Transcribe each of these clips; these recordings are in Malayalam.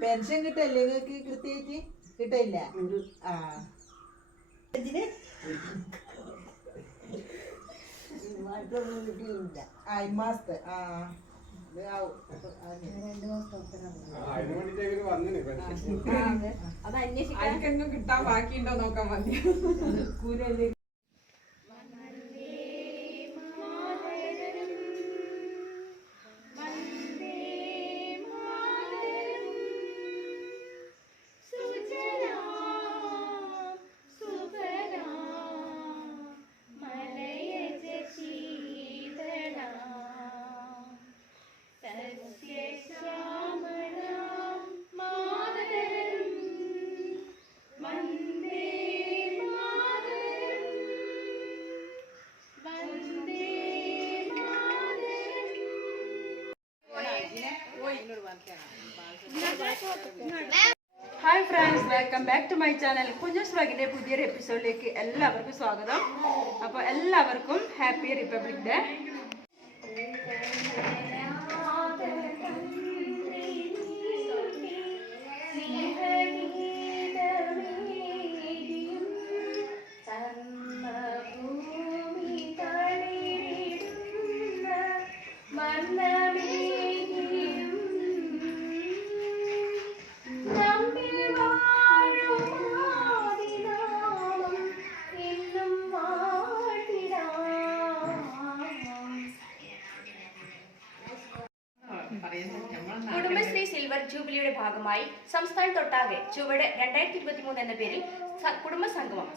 പെൻഷൻ കിട്ടല്ലേ നിങ്ങൾക്ക് കൃത്യമായിട്ട് കിട്ടില്ല ഈ മാസത്തെ അത് അന്വേഷിക്കാൻ കിട്ടാൻ ബാക്കിയുണ്ടോ നോക്കാൻ മതി കൂലല്ലേ. Hi friends, welcome back to my channel. Kunjus വ്ളോഗിന്റെ പുതിയൊരു എപ്പിസോഡിലേക്ക് എല്ലാവർക്കും സ്വാഗതം. അപ്പോൾ എല്ലാവർക്കും happy republic day. Kudumbashree silver ജൂബിലിയുടെ ഭാഗമായി സംസ്ഥാനത്തൊട്ടാകെ ചുവട് 2023 എന്ന പേരിൽ കുടുംബ സംഗമം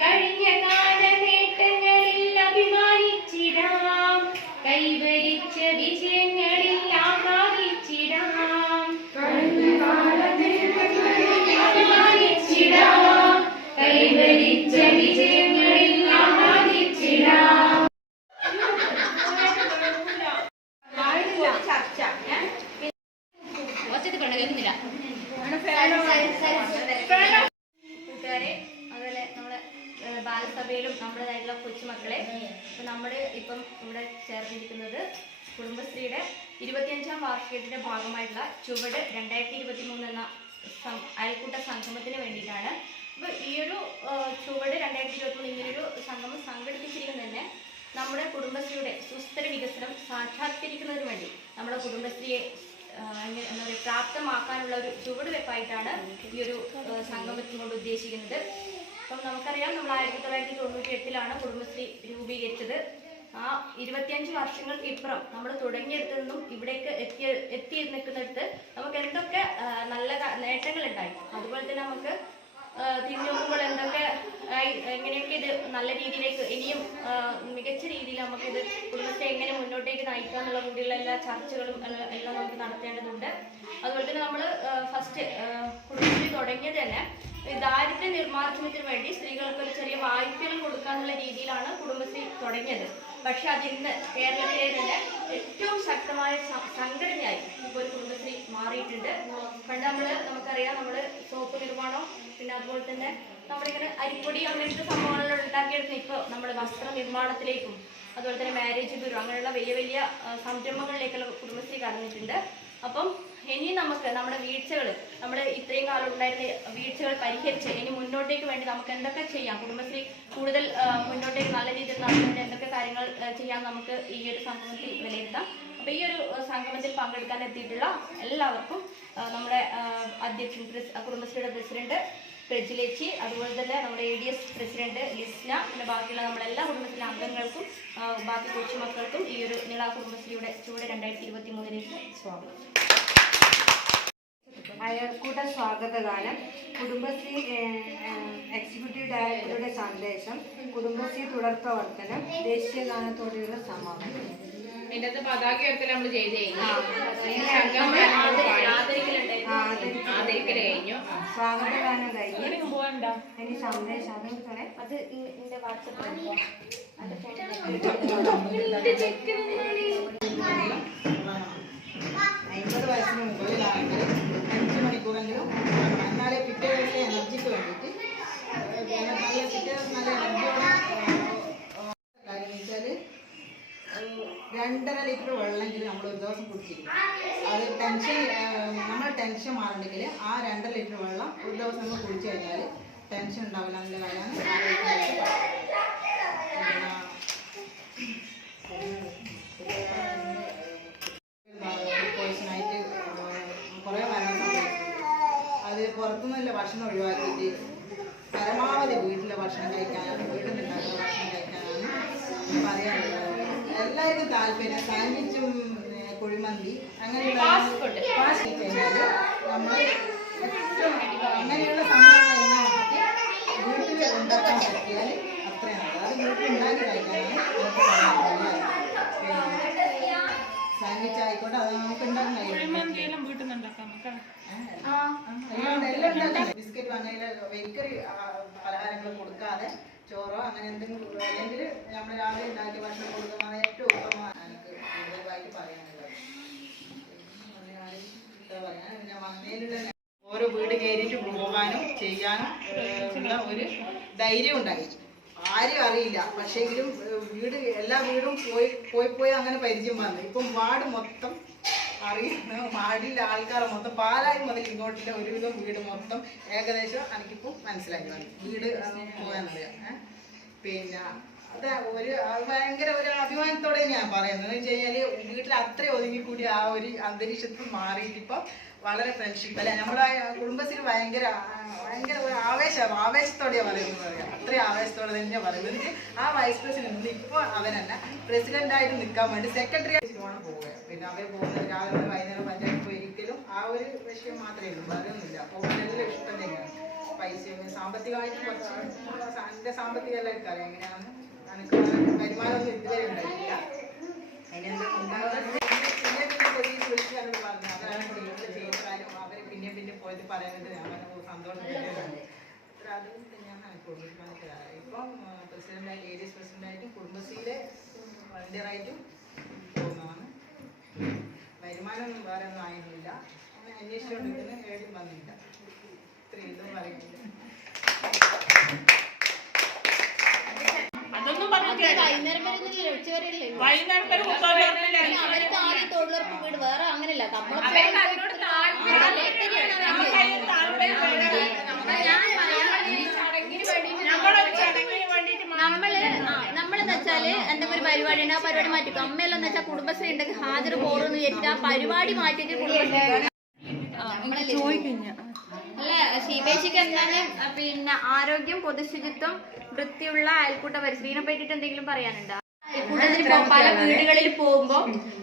കഴിഞ്ഞ കാല നേട്ടങ്ങളിൽ അഭിമാനിച്ചിടാം, കൈവരിച്ച വിജയങ്ങളിൽ ആഹ്ലാദിച്ചിടാം. കൈവരിച്ച വിജയങ്ങളിൽ ആഹ്ലാദിച്ചിടാം. കൂട്ടുകാരെ, അതുപോലെ നമ്മളെ ബാലസഭയിലും നമ്മുടേതായിട്ടുള്ള കൊച്ചുമക്കളെ, ഇപ്പം നമ്മൾ ഇപ്പം ഇവിടെ ചേർന്നിരിക്കുന്നത് കുടുംബശ്രീയുടെ 25ാം വാർഷികത്തിന്റെ ഭാഗമായിട്ടുള്ള ചുവട് 2023 എന്ന അയൽക്കൂട്ട സംഗമത്തിന് വേണ്ടിയിട്ടാണ്. അപ്പോൾ ഈ ഒരു ചുവട് 2023 ഇങ്ങനൊരു സംഗമം സംഘടിപ്പിച്ചിരിക്കുന്നത് തന്നെ നമ്മുടെ കുടുംബശ്രീയുടെ സുസ്ഥിര വികസനം സാക്ഷാത്കരിക്കുന്നതിന് വേണ്ടി നമ്മുടെ കുടുംബശ്രീയെ എന്താ പറയുക പ്രാപ്തമാക്കാനുള്ള ഒരു ചുവടുവെപ്പായിട്ടാണ് ഈ ഒരു സംഗമത്തിൽ കൊണ്ട് ഉദ്ദേശിക്കുന്നത്. അപ്പം നമുക്കറിയാം, നമ്മൾ 1998 കുടുംബശ്രീ രൂപീകരിച്ചത്. ആ 25 വർഷങ്ങൾക്ക് ഇപ്പുറം നമ്മൾ തുടങ്ങിയെടുത്തതെന്നും ഇവിടേക്ക് എത്തി നിൽക്കുന്നിടത്ത് നമുക്ക് എന്തൊക്കെ നല്ല നേട്ടങ്ങളുണ്ടായി, അതുപോലെ തന്നെ നമുക്ക് തിരിഞ്ഞു നോക്കുമ്പോൾ എങ്ങനെയൊക്കെ ഇത് നല്ല രീതിയിലേക്ക് ഇനിയും മികച്ച രീതിയിൽ നമുക്കിത് കുടുംബത്തെ എങ്ങനെ മുന്നോട്ടേക്ക് നയിക്കുക എന്നുള്ള കൂടിയുള്ള എല്ലാ ചർച്ചകളും എല്ലാം നമുക്ക് നടത്തേണ്ടതുണ്ട്. അതുപോലെ തന്നെ നമ്മൾ ഫസ്റ്റ് കുടുംബശ്രീ തുടങ്ങിയത് തന്നെ ദാരിദ്ര്യ നിർമ്മാർജ്ജനത്തിന് വേണ്ടി സ്ത്രീകൾക്ക് ഒരു ചെറിയ വായ്പകൾ കൊടുക്കാനുള്ള രീതിയിലാണ് കുടുംബശ്രീ തുടങ്ങിയത്. പക്ഷെ അതിന്ന് കേരളത്തിലെ തന്നെ ഏറ്റവും ശക്തമായ സംഘടനയായി ഇപ്പോൾ ഒരു കുടുംബശ്രീ മാറിയിട്ടുണ്ട്. പണ്ട് നമുക്കറിയാം, നമ്മൾ സോപ്പ് നിർമ്മാണം, പിന്നെ അതുപോലെ തന്നെ നമ്മളിങ്ങനെ അരിപ്പൊടി അങ്ങനത്തെ സംഭവങ്ങൾ ഉണ്ടാക്കിയെടുക്കുന്ന ഇപ്പോൾ നമ്മൾ വസ്ത്ര നിർമ്മാണത്തിലേക്കും അതുപോലെ തന്നെ മാരേജ് ബ്യൂറോ അങ്ങനെയുള്ള വലിയ വലിയ സംരംഭങ്ങളിലേക്കുള്ള കുടുംബശ്രീ കടന്നിട്ടുണ്ട്. അപ്പം ഇനി നമുക്ക് നമ്മുടെ വീഴ്ചകൾ, നമ്മൾ ഇത്രയും കാലം ഉണ്ടായിരുന്ന വീഴ്ചകൾ പരിഹരിച്ച് ഇനി മുന്നോട്ടേക്ക് വേണ്ടി നമുക്ക് എന്തൊക്കെ ചെയ്യാം, കുടുംബശ്രീ കൂടുതൽ മുന്നോട്ടേക്ക് നല്ല രീതിയിൽ നടത്തുന്നതിന് എന്തൊക്കെ കാര്യങ്ങൾ ചെയ്യാൻ നമുക്ക് ഈ ഒരു സംഗമത്തിൽ വിലയിരുത്താം. അപ്പോൾ ഈ ഒരു സംഗമത്തിൽ പങ്കെടുക്കാൻ എത്തിയിട്ടുള്ള എല്ലാവർക്കും നമ്മുടെ അധ്യക്ഷൻ, കുടുംബശ്രീയുടെ പ്രസിഡന്റ് പ്രജിലേച്ചി, അതുപോലെ തന്നെ നമ്മുടെ ADS പ്രസിഡന്റ് ലിസ്ന, പിന്നെ ബാക്കിയുള്ള നമ്മളെല്ലാ കുടുംബശ്രീ അംഗങ്ങൾക്കും ബാക്കി കൊച്ചുമക്കൾക്കും ഈ ഒരു നിള കുടുംബശ്രീയുടെ ചുവട് 2023 സ്വാഗതം. അയൽക്കൂട്ട സ്വാഗതഗാനം, കുടുംബശ്രീ എക്സിക്യൂട്ടീവ് ഡയറക്ടറുടെ സന്ദേശം, കുടുംബശ്രീ തുടർ പ്രവർത്തനം, ദേശീയ ഗാനത്തോടെയുള്ള സമാപനം. ഇതിനകത്ത് പതാക ഉയർത്തൽ നമ്മൾ ചെയ്ത് കഴിഞ്ഞു. ആദരിക്കൽ കഴിഞ്ഞു. സ്വാഗതഗാനം കഴിഞ്ഞു. ഇനി സന്ദേശം അതും പറയാം. അത് എന്റെ വാട്സപ്പ് 50 വയസ്സിന് മുകളിലാണെങ്കിൽ 5 മണിക്കൂറെങ്കിലും എന്നാലേ പിറ്റേ ദിവസം എനർജിക്ക് വേണ്ടിയിട്ട് നല്ല പിറ്റേ ദിവസം നല്ല എനർജിയോടെ കാര്യം വെച്ചാൽ 2.5 ലിറ്റർ വെള്ളമെങ്കിലും നമ്മൾ ഒരു ദിവസം കുടിച്ചിരിക്കും. അത് നമ്മുടെ ടെൻഷൻ മാറണമെങ്കിൽ ആ 2.5 ലിറ്റർ വെള്ളം ഒരു ദിവസം നമ്മൾ കുടിച്ചു കഴിഞ്ഞാൽ ടെൻഷൻ ഉണ്ടാവില്ല എന്നുള്ള കാര്യമാണ്. പോയിസണായിട്ട് കുറേ മരണം സംഭവിച്ചിട്ടുണ്ട്. അത് പുറത്തുനിന്നുള്ള ഭക്ഷണം ഒഴിവാക്കിയിട്ട് പരമാവധി വീട്ടിലെ ഭക്ഷണം കഴിക്കാനാണ്, വീട്ടിൽ നിന്നുണ്ടാക്കുന്ന ഭക്ഷണം കഴിക്കാനാണ് പറയാനുള്ളത്. എല്ലാവർക്കും താല്പര്യം സാൻഡ്വിച്ചും കുഴിമന്തി അങ്ങനെയുള്ള ഫാസ്റ്റ് കഴിഞ്ഞാൽ നമ്മൾ ഏറ്റവും അങ്ങനെയുള്ള സംഭവങ്ങളെല്ലാം വീട്ടിൽ ഉണ്ടാക്കാൻ പറ്റിയാൽ അത്രയും നല്ലത്. അത് വീട്ടിൽ ഉണ്ടാക്കി കഴിക്കാനാണ് സാൻഡ്വിച്ച് ആയിക്കോട്ടെ, അത് നമുക്ക് ഉണ്ടാക്കാൻ കഴിയും. ബിസ്ക്കറ്റ് അങ്ങനെ ബേക്കറി പലഹാരങ്ങൾ കൊടുക്കാതെ ചോറോ അങ്ങനെ എന്തെങ്കിലും അല്ലെങ്കിൽ നമ്മൾ രാവിലെ ഉണ്ടാക്കിയ ഭക്ഷണം കൊടുക്കുന്നത് ഏറ്റവും ഉത്തമമാണ് എനിക്ക് കൂടുതലായിട്ട് പറയാനുള്ളത്. പിന്നെ വന്നതിലുള്ള ഓരോ വീട് കയറിയിട്ട് പോകാനും ചെയ്യാനും ഉള്ള ഒരു ധൈര്യം ഉണ്ടായി. ആരും അറിയില്ല, പക്ഷേങ്കിലും എല്ലാ വീടും പോയി അങ്ങനെ പരിചയം വന്നു. ഇപ്പം വാർഡ് മൊത്തം അറിയുന്ന വാർഡിലെ ആൾക്കാരെ മൊത്തം പാലായി മുതൽ ഇങ്ങോട്ടിലെ ഒരുവിധം വീട് മൊത്തം ഏകദേശം എനിക്കിപ്പോൾ മനസ്സിലാക്കി വന്നു. വീട് പോകാനറിയാം. പിന്നെ അത് ഭയങ്കര ഒരു അഭിമാനത്തോടെ ഞാൻ പറയുന്നത് എന്ന് വെച്ച് കഴിഞ്ഞാൽ വീട്ടിൽ അത്രയും ഒതുങ്ങിക്കൂടി ആ ഒരു അന്തരീക്ഷത്തിൽ മാറിയിട്ട് ഇപ്പം വളരെ ഫ്രണ്ട്ഷിപ്പ് അല്ലെ. നമ്മുടെ കുടുംബശ്രീ ഭയങ്കര ഒരു ആവേശത്തോടെയാണ് പറയുന്നത്. അത്രയും ആവേശത്തോടെ തന്നെയാണ് പറയുന്നത്. ആ വൈസ് പ്രസിഡന്റ് ഇപ്പോൾ അവരല്ല പ്രസിഡന്റായിട്ട് നിൽക്കാൻ വേണ്ടി സെക്രട്ടറി ആയിട്ട് പോവുക. പിന്നെ അവർ പോകുന്നത് രാവിലെ വൈകുന്നേരം പഞ്ചായത്ത് ഒരിക്കലും ആ ഒരു വിഷയം മാത്രമേ ഉള്ളൂ, വേറൊന്നുമില്ല. പോകാനെല്ലാം ഇഷ്ടം തന്നെയാണ്. പൈസ സാമ്പത്തികമായിട്ട് എൻ്റെ സാമ്പത്തികം എല്ലാവർക്കും അറിയാം എങ്ങനെയാണ്. എനിക്ക് വരുമാനമൊന്നും ഇതുവരെ ഉണ്ടായിട്ടില്ല. അതിനെന്താ ഉണ്ടാകുന്നത് വിളിച്ചാലും പറഞ്ഞു അവരാണ് ചെയ്താലും അവർ പിന്നെ പോയിട്ട് പറയുന്നത് ഞാൻ സന്തോഷത്തിലാണ്. അതും തന്നെയാണ് എനിക്ക് മനസ്സിലായത്. ഇപ്പം പ്രസിഡന്റായിട്ട് ലേഡീസ് പ്രസിഡന്റായിട്ടും കുടുംബശ്രീയിലെ വളണ്ടിയറായിട്ടും പോകുന്നതാണ്. വരുമാനമൊന്നും വേറെ ഒന്നും ആയിരുന്നില്ല. അങ്ങനെ അന്വേഷിച്ചുകൊണ്ടിരിക്കുന്ന ഏടും വന്നില്ല. ഇത്രയും ഇതും പറയുന്നില്ല. അതൊന്നും പറഞ്ഞില്ല. വൈകുന്നേരം അവർക്ക് ആദ്യം തൊഴിലുറപ്പ് വീട് വേറെ അങ്ങനെയല്ല. നമ്മളെന്ന് വെച്ചാല് എന്തെങ്കിലും ഒരു പരിപാടി ഉണ്ട്, ആ പരിപാടി മാറ്റിക്കും. അമ്മയെല്ലാം വെച്ചാൽ കുടുംബശ്രീ ഉണ്ടെങ്കിൽ ഹാജർ പോറെന്ന് വിചാരിച്ചിട്ട് ആ പരിപാടി മാറ്റിയിട്ട് കുടുംബശ്രീ അല്ല ശിവേശിക്ക് എന്താണ് പിന്നെ ആരോഗ്യം, പൊതുശുചിത്വം, വൃത്തിയുള്ള അയൽക്കൂട്ട പരിസ്ഥിതിനെ പറ്റിയിട്ട് എന്തെങ്കിലും പറയാനുണ്ടോ? പല വീടുകളിൽ പോകുമ്പോ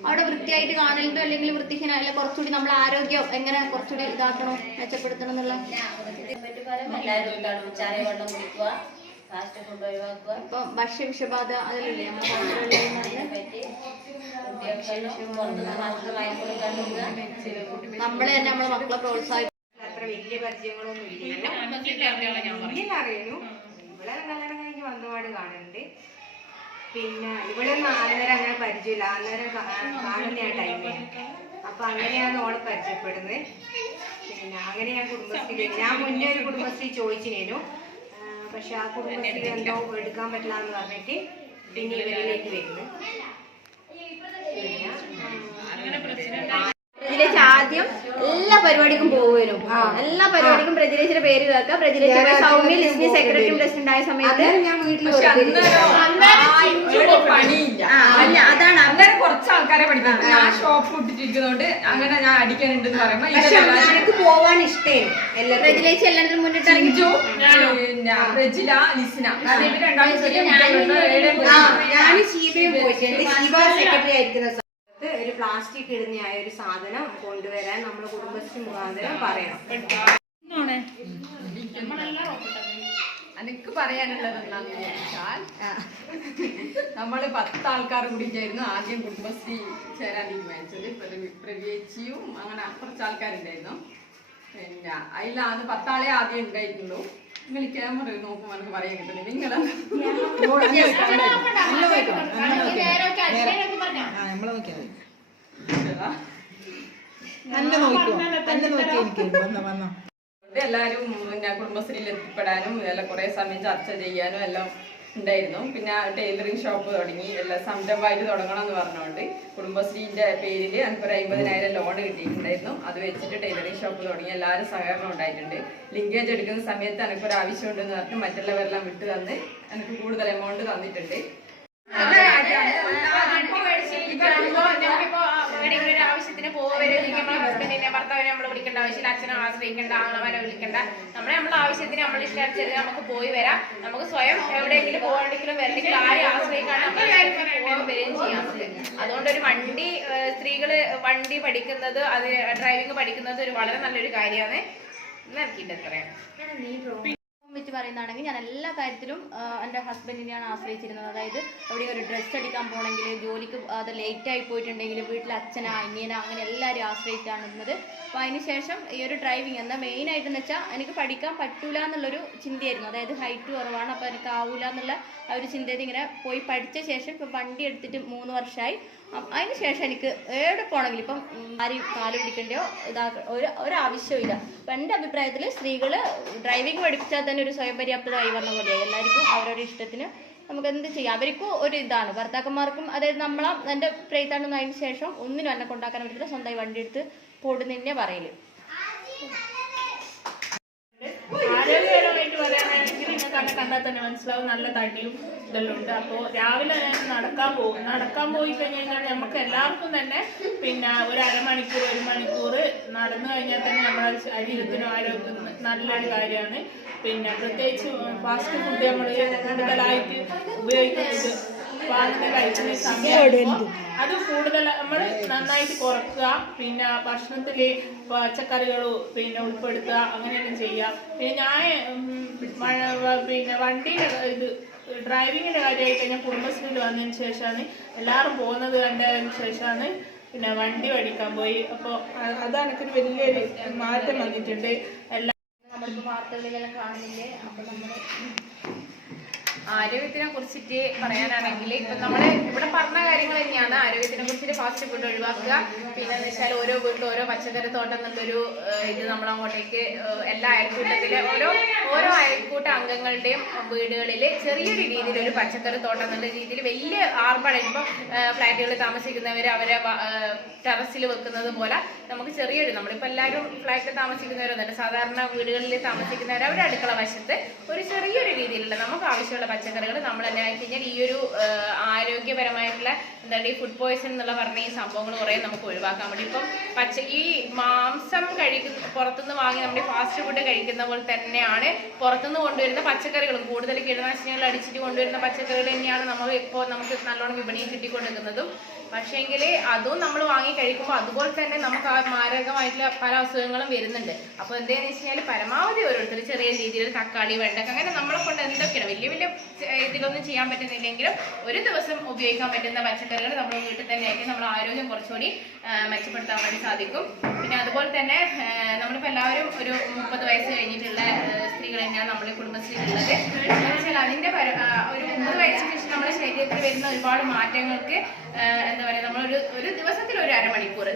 അവിടെ വൃത്തിയായിട്ട് കാണലുണ്ടോ അല്ലെങ്കിൽ വൃത്തിഹീനല്ല കുറച്ചുകൂടി നമ്മൾ ആരോഗ്യം എങ്ങനെ കുറച്ചുകൂടി ഇതാക്കണം, മെച്ചപ്പെടുത്തണം എന്നുള്ള ഇപ്പൊ ഭക്ഷ്യവിഷബാധ അതിലല്ലേ നമ്മളെ തന്നെ നമ്മളെ മക്കളെ പ്രോത്സാഹിപ്പിക്കും. അത്ര വലിയ പരിചയങ്ങളൊന്നും ഇല്ല. അറിയുന്നു ഇവിടെ കല്യാണം കഴിഞ്ഞ് വന്നപാട് കാണുന്നുണ്ട്. പിന്നെ ഇവിടെ ഒന്നും അന്നേരം അങ്ങനെ പരിചയമില്ല. അന്നേരം കാണുന്ന ആ ടൈമിൽ അപ്പൊ അങ്ങനെയാണ് ഓളെ പരിചയപ്പെടുന്നത്. പിന്നെ അങ്ങനെ ഞാൻ കുടുംബശ്രീ ഞാൻ മുന്നേ ഒരു കുടുംബശ്രീ ചോദിച്ചിനു. പക്ഷെ ആ കുടുംബശ്രീ എന്തോ എടുക്കാൻ പറ്റില്ല എന്ന് പറഞ്ഞിട്ട് പിന്നെ ഇവരിലേക്ക് വരുന്നു. പ്രജിലേച്ച് ആദ്യം എല്ലാ പരിപാടിക്കും പോകുവരും. എല്ലാ പരിപാടിക്കും പ്രജിലേച്ചിന്റെ പേര് കേൾക്കാം. പ്രജിലേച്ച് സൗമ്യ ലിസ്റ്റി സെക്രട്ടറി പ്രസിഡന്റ് ആയ സമയത്ത് ഞാൻ വീട്ടിൽ പണിയില്ല. അതാണ് അന്നേരം കുറച്ച് ആൾക്കാരെ പഠിക്കും. ഞാൻ ഷോപ്പ് ഇട്ടിരിക്കുന്നോണ്ട് അങ്ങനെ ഞാൻ അടിക്കാനുണ്ടെന്ന് പറയുമ്പോ എനിക്ക് പോവാൻ ഇഷ്ടേ. പ്രജിലേച്ച് എല്ലാത്തിനും മുന്നിട്ട് ഇറങ്ങി. പിന്നെ റെജില, ലിസിന ഇവർ രണ്ടാളും ഞാൻ ഷീബയും പോയിട്ടുണ്ട്. ഷീബ സെക്രട്ടറി ആയിരിക്കുന്ന ഒരു പ്ലാസ്റ്റിക് ഇടുന്നയായ ഒരു സാധനം കൊണ്ടുവരാൻ നമ്മൾ കുടുംബശ്രീ മുഖാന്തരം പറയണം. എനിക്ക് പറയാനുള്ളത് എന്താണെന്ന് ചോദിച്ചാൽ നമ്മള് 10 ആൾക്കാർ കൂടിയിട്ടായിരുന്നു ആദ്യം കുടുംബശ്രീ ചേരാൻ തീരുമാനിച്ചത്. പ്രവേശിയും അങ്ങനെ കുറച്ച് ആൾക്കാരുണ്ടായിരുന്നു. പിന്നെ അതിലാണ് 10 ആളെ ആദ്യം ഉണ്ടായിട്ടുള്ളൂ. നിങ്ങൾ ക്യാമറ നോക്കുമ്പോൾ എനിക്ക് പറയാൻ കിട്ടുന്നില്ല. നിങ്ങളെ എല്ലാരും പിന്നെ കുടുംബശ്രീയിൽ എത്തിപ്പെടാനും എല്ലാം കുറെ സമയം ചർച്ച ചെയ്യാനും എല്ലാം ഉണ്ടായിരുന്നു. പിന്നെ ടൈലറിങ് ഷോപ്പ് തുടങ്ങി, എല്ലാം സംരംഭമായിട്ട് തുടങ്ങണം എന്ന് പറഞ്ഞുകൊണ്ട് കുടുംബശ്രീന്റെ പേരിൽ എനിക്കൊരു 50,000 ലോൺ കിട്ടിയിട്ടുണ്ടായിരുന്നു. അത് വെച്ചിട്ട് ടൈലറിങ് ഷോപ്പ് തുടങ്ങി. എല്ലാവരും സഹകരണം ഉണ്ടായിട്ടുണ്ട്. ലിങ്കേജ് എടുക്കുന്ന സമയത്ത് എനിക്കൊരു ആവശ്യമുണ്ടെന്ന് പറഞ്ഞിട്ട് മറ്റുള്ളവരെല്ലാം വിട്ട് തന്ന് എനിക്ക് കൂടുതൽ എമൗണ്ട് തന്നിട്ടുണ്ട്. ആവശ്യത്തിന് പോവരുത്, നമ്മളെ ഹസ്ബൻഡിനെ ഭർത്താവിനെ നമ്മൾ വിളിക്കേണ്ട ആവശ്യമില്ല, അച്ഛനെ ആശ്രയിക്കേണ്ട, ആങ്ങളമാരെ വിളിക്കേണ്ട. നമ്മളെ ആവശ്യത്തിന് നമ്മൾ ഇഷ്ടമനുസരിച്ച് നമുക്ക് പോയി വരാം. നമുക്ക് സ്വയം എവിടെയെങ്കിലും പോകണമെങ്കിലും വരണമെങ്കിലും ആരും ആശ്രയിക്കാണ്ട് നമ്മൾ പോകാൻ വരികയും ചെയ്യാം. അതുകൊണ്ടൊരു വണ്ടി സ്ത്രീകള് വണ്ടി പഠിക്കുന്നത്, അത് ഡ്രൈവിംഗ് പഠിക്കുന്നത് ഒരു വളരെ നല്ലൊരു കാര്യമാണ്. എനിക്കില്ല എത്രയാണ് വെച്ച് പറയുന്നതാണെങ്കിൽ ഞാൻ എല്ലാ കാര്യത്തിലും എൻ്റെ ഹസ്ബൻഡിനെയാണ് ആശ്രയിച്ചിരുന്നത്. അതായത് എവിടെ ഒരു ഡ്രസ്സ് അടിക്കാൻ പോകണമെങ്കിൽ, ജോലിക്ക് അത് ലേറ്റായി പോയിട്ടുണ്ടെങ്കിൽ വീട്ടിൽ അച്ഛനാ അനിയനാ അങ്ങനെ എല്ലാവരും ആശ്രയിച്ചാണ് ഇരുന്നത്. അപ്പോൾ അതിന് ശേഷം ഈ ഒരു ഡ്രൈവിംഗ് എന്താ മെയിനായിട്ടെന്ന് വെച്ചാൽ എനിക്ക് പഠിക്കാൻ പറ്റൂല എന്നുള്ളൊരു ചിന്തയായിരുന്നു. അതായത് ഹൈറ്റ് കുറവാണ്, അപ്പോൾ എനിക്ക് ആവൂല എന്നുള്ള ആ ഒരു ചിന്തയിൽ ഇങ്ങനെ പോയി പഠിച്ച ശേഷം ഇപ്പോൾ വണ്ടി എടുത്തിട്ട് 3 വർഷമായി. അതിന് ശേഷം എനിക്ക് എവിടെ പോകണമെങ്കിലും ഇപ്പം ആരും കാല് പിടിക്കേണ്ടയോ ഒരാവശ്യമില്ല. അപ്പം എൻ്റെ അഭിപ്രായത്തിൽ സ്ത്രീകൾ ഡ്രൈവിംഗ് പഠിപ്പിച്ചാൽ തന്നെ ഒരു സ്വയം പര്യാപ്തമായി വന്ന പോലെയായി. എല്ലാവർക്കും അവരവരുടെ ഇഷ്ടത്തിന് നമുക്ക് എന്ത് ചെയ്യാം. അവർക്കും ഒരു ഇതാണ്, ഭർത്താക്കന്മാർക്കും. അതായത് എൻ്റെ പ്രയത്നം അതിന് ശേഷം ഒന്നിനും എന്നെ കൊണ്ടാക്കാൻ പറ്റില്ല, സ്വന്തമായി വണ്ടി എടുത്ത് പോടുന്നതന്നെ പറയല്. ആരോഗ്യപരമായിട്ട് പറയാനാണെങ്കിൽ നിങ്ങൾക്ക് അങ്ങനെ കണ്ടാൽ തന്നെ മനസ്സിലാവും, നല്ല തടിയും ഇതെല്ലാം ഉണ്ട്. അപ്പോൾ രാവിലെ ഞാൻ നടക്കാൻ പോയി കഴിഞ്ഞാൽ നമുക്ക് എല്ലാവർക്കും തന്നെ പിന്നെ ഒരു 1 മണിക്കൂർ നടന്നു കഴിഞ്ഞാൽ തന്നെ നമ്മുടെ ശരീരത്തിനും ആരോഗ്യത്തിനും നല്ലൊരു കാര്യമാണ്. പിന്നെ പ്രത്യേകിച്ച് ഫാസ്റ്റ് ഫുഡ് നമ്മൾ കൂടുതലായിട്ട് ഉപയോഗിക്കുന്നത് കഴിക്കുന്ന സമയം അത് കൂടുതൽ നമ്മൾ നന്നായിട്ട് കുറക്കുക. പിന്നെ ഭക്ഷണത്തിൽ പച്ചക്കറികൾ പിന്നെ ഉൾപ്പെടുത്തുക, അങ്ങനെയൊക്കെ ചെയ്യുക. പിന്നെ ഞാൻ പിന്നെ വണ്ടിയുടെ ഡ്രൈവിങ്ങിന്റെ കാര്യമായി കഴിഞ്ഞാൽ കുടുംബശ്രീയിൽ വന്നതിന് ശേഷമാണ്, എല്ലാവരും പോകുന്നത് കണ്ടതിന് ശേഷമാണ് പിന്നെ വണ്ടി പഠിക്കാൻ പോയി. അപ്പോൾ അതാണ് എനിക്കൊരു വലിയൊരു മാറ്റം വന്നിട്ടുണ്ട്. നമ്മളിപ്പോൾ വാർത്തകളിലെല്ലാം കാണുന്നില്ലേ. അപ്പോൾ നമ്മൾ ആരോഗ്യത്തിനെ കുറിച്ചിട്ട് പറയാനാണെങ്കിൽ ഇപ്പം നമ്മൾ ഇവിടെ പറഞ്ഞ കാര്യങ്ങൾ തന്നെയാണ്. ആരോഗ്യത്തിനെ കുറിച്ചിട്ട് ഫാസ്റ്റ് ഫുഡ് ഒഴിവാക്കുക. പിന്നെ എന്ന് വെച്ചാൽ ഓരോ വീട്ടിലും ഓരോ പച്ചക്കറി തോട്ടം എന്നുള്ളൊരു ഇത് നമ്മളങ്ങോട്ടേക്ക് എല്ലാ അയൽക്കൂട്ടത്തിലെ ഓരോ അയൽക്കൂട്ട അംഗങ്ങളുടെയും വീടുകളിൽ ചെറിയൊരു രീതിയിൽ ഒരു പച്ചക്കറി തോട്ടം എന്നുള്ള രീതിയിൽ വലിയ ആർഭാടം ഇപ്പം ഫ്ലാറ്റുകളിൽ താമസിക്കുന്നവർ അവരെ ടെറസിൽ വെക്കുന്നത് പോലെ നമുക്ക് ചെറിയൊരു, നമ്മളിപ്പോൾ എല്ലാവരും ഫ്ലാറ്റിൽ താമസിക്കുന്നവരൊന്നുമല്ല, സാധാരണ വീടുകളിൽ താമസിക്കുന്നവർ അവരുടെ അടുക്കള വശത്ത് ഒരു ചെറിയൊരു രീതിയിലുള്ള നമുക്ക് ആവശ്യമുള്ള പച്ചക്കറികൾ നമ്മൾ തന്നെ ആയി കഴിഞ്ഞാൽ ഈ ഒരു ആരോഗ്യപരമായിട്ടുള്ള എന്താണ് ഈ ഫുഡ് പോയ്സൺ എന്നുള്ള പറഞ്ഞ ഈ സംഭവങ്ങൾ കുറേ നമുക്ക് ഒഴിവാക്കാൻ വേണ്ടി. ഇപ്പം ഈ മാംസം പുറത്തുനിന്ന് വാങ്ങി നമ്മുടെ ഫാസ്റ്റ് ഫുഡ് കഴിക്കുന്ന പോലെ തന്നെയാണ് പുറത്തുനിന്ന് കൊണ്ടുവരുന്ന പച്ചക്കറികളും. കൂടുതൽ കീടനാശിനികൾ അടിച്ചിട്ട് കൊണ്ടുവരുന്ന പച്ചക്കറികൾ തന്നെയാണ് നമുക്ക് നല്ലോണം വിപണിയിൽ കിട്ടിക്കൊണ്ടിരിക്കുന്നതും. പക്ഷേങ്കിൽ അതും നമ്മൾ വാങ്ങി കഴിക്കുമ്പോൾ അതുപോലെ തന്നെ നമുക്ക് ആ മാരകമായിട്ടുള്ള പല അസുഖങ്ങളും വരുന്നുണ്ട്. അപ്പോൾ എന്താണെന്ന് വെച്ച് കഴിഞ്ഞാൽ പരമാവധി ഓരോരുത്തർ ചെറിയ രീതിയിൽ തക്കാളി, വെണ്ടക്ക, അങ്ങനെ നമ്മളെ കൊണ്ട് എന്തൊക്കെയാണ് വലിയ ഇതിലൊന്നും ചെയ്യാൻ പറ്റുന്നില്ലെങ്കിലും ഒരു ദിവസം ഉപയോഗിക്കാൻ പറ്റുന്ന പച്ചക്കറികൾ നമ്മൾ വീട്ടിൽ തന്നെ ആക്കി നമ്മൾ ആരോഗ്യം കുറച്ചുകൂടി മെച്ചപ്പെടുത്താൻ വേണ്ടി സാധിക്കും. പിന്നെ അതുപോലെ തന്നെ നമ്മളിപ്പോൾ എല്ലാവരും ഒരു 30 വയസ്സ് കഴിഞ്ഞിട്ടുള്ള സ്ത്രീകൾ തന്നെയാണ് നമ്മുടെ കുടുംബശ്രീയിലുള്ളത്. അതിൻ്റെ ഒരു 30 വയസ്സിന് ശേഷം നമ്മുടെ ശരീരത്തിൽ വരുന്ന ഒരുപാട് മാറ്റങ്ങൾക്ക് എന്താ പറയുക, ഒരു ദിവസത്തിൽ ഒരു അരമണിക്കൂർ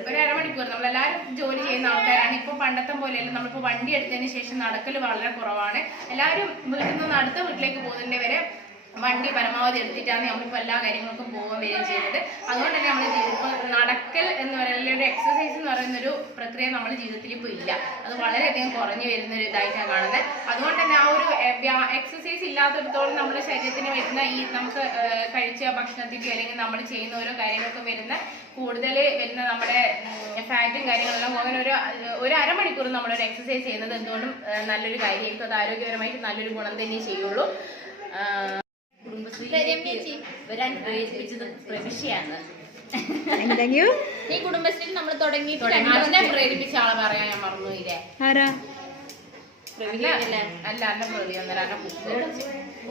നമ്മളെല്ലാവരും ജോലി ചെയ്യുന്ന ആൾക്കാരാണ്. ഇപ്പോൾ പണ്ടത്തെ പോലെയല്ല, നമ്മളിപ്പോൾ വണ്ടി എടുത്തതിന് ശേഷം നടക്കൽ വളരെ കുറവാണ്. എല്ലാവരും വീട്ടിൽ നിന്ന് അടുത്ത വീട്ടിലേക്ക് പോകുന്നതിൻ്റെ വരെ വണ്ടി പരമാവധി എടുത്തിട്ടാണ് നമ്മളിപ്പോൾ എല്ലാ കാര്യങ്ങൾക്കും പോകാൻ വരികയും ചെയ്യുന്നത്. അതുകൊണ്ട് തന്നെ നമ്മൾ നടക്കൽ എന്ന് പറയുന്ന ഒരു എക്സസൈസ് എന്ന് പറയുന്നൊരു പ്രക്രിയ നമ്മുടെ ജീവിതത്തിൽ ഇപ്പോൾ ഇല്ല. അത് വളരെയധികം കുറഞ്ഞു വരുന്നൊരു ഇതായിട്ടാണ് കാണുന്നത്. അതുകൊണ്ട് തന്നെ ആ ഒരു എക്സസൈസ് ഇല്ലാത്തടത്തോളം നമ്മുടെ ശരീരത്തിന് വരുന്ന ഈ നമുക്ക് കഴിച്ച ഭക്ഷണത്തിൻ്റെ അല്ലെങ്കിൽ നമ്മൾ ചെയ്യുന്ന ഓരോ കാര്യങ്ങൾക്കും കൂടുതൽ വരുന്ന നമ്മുടെ ഫാറ്റും കാര്യങ്ങളെല്ലാം പോകാൻ ഒരു അരമണിക്കൂർ നമ്മളൊരു എക്സസൈസ് ചെയ്യുന്നത് എന്തുകൊണ്ടും നല്ലൊരു കാര്യമായിരിക്കും. അത് ആരോഗ്യപരമായിട്ട് നല്ലൊരു ഗുണം തന്നെ ചെയ്യുള്ളൂ. കുടുംബശ്രീ വരാൻ പ്രേരിപ്പിച്ചത് പ്രവിശ്യാണ്. ഈ കുടുംബശ്രീ നമ്മൾ തുടങ്ങി പ്രേരിപ്പിച്ച ആളെ പറയാൻ ഞാൻ മറന്നുപോയില്ലേ?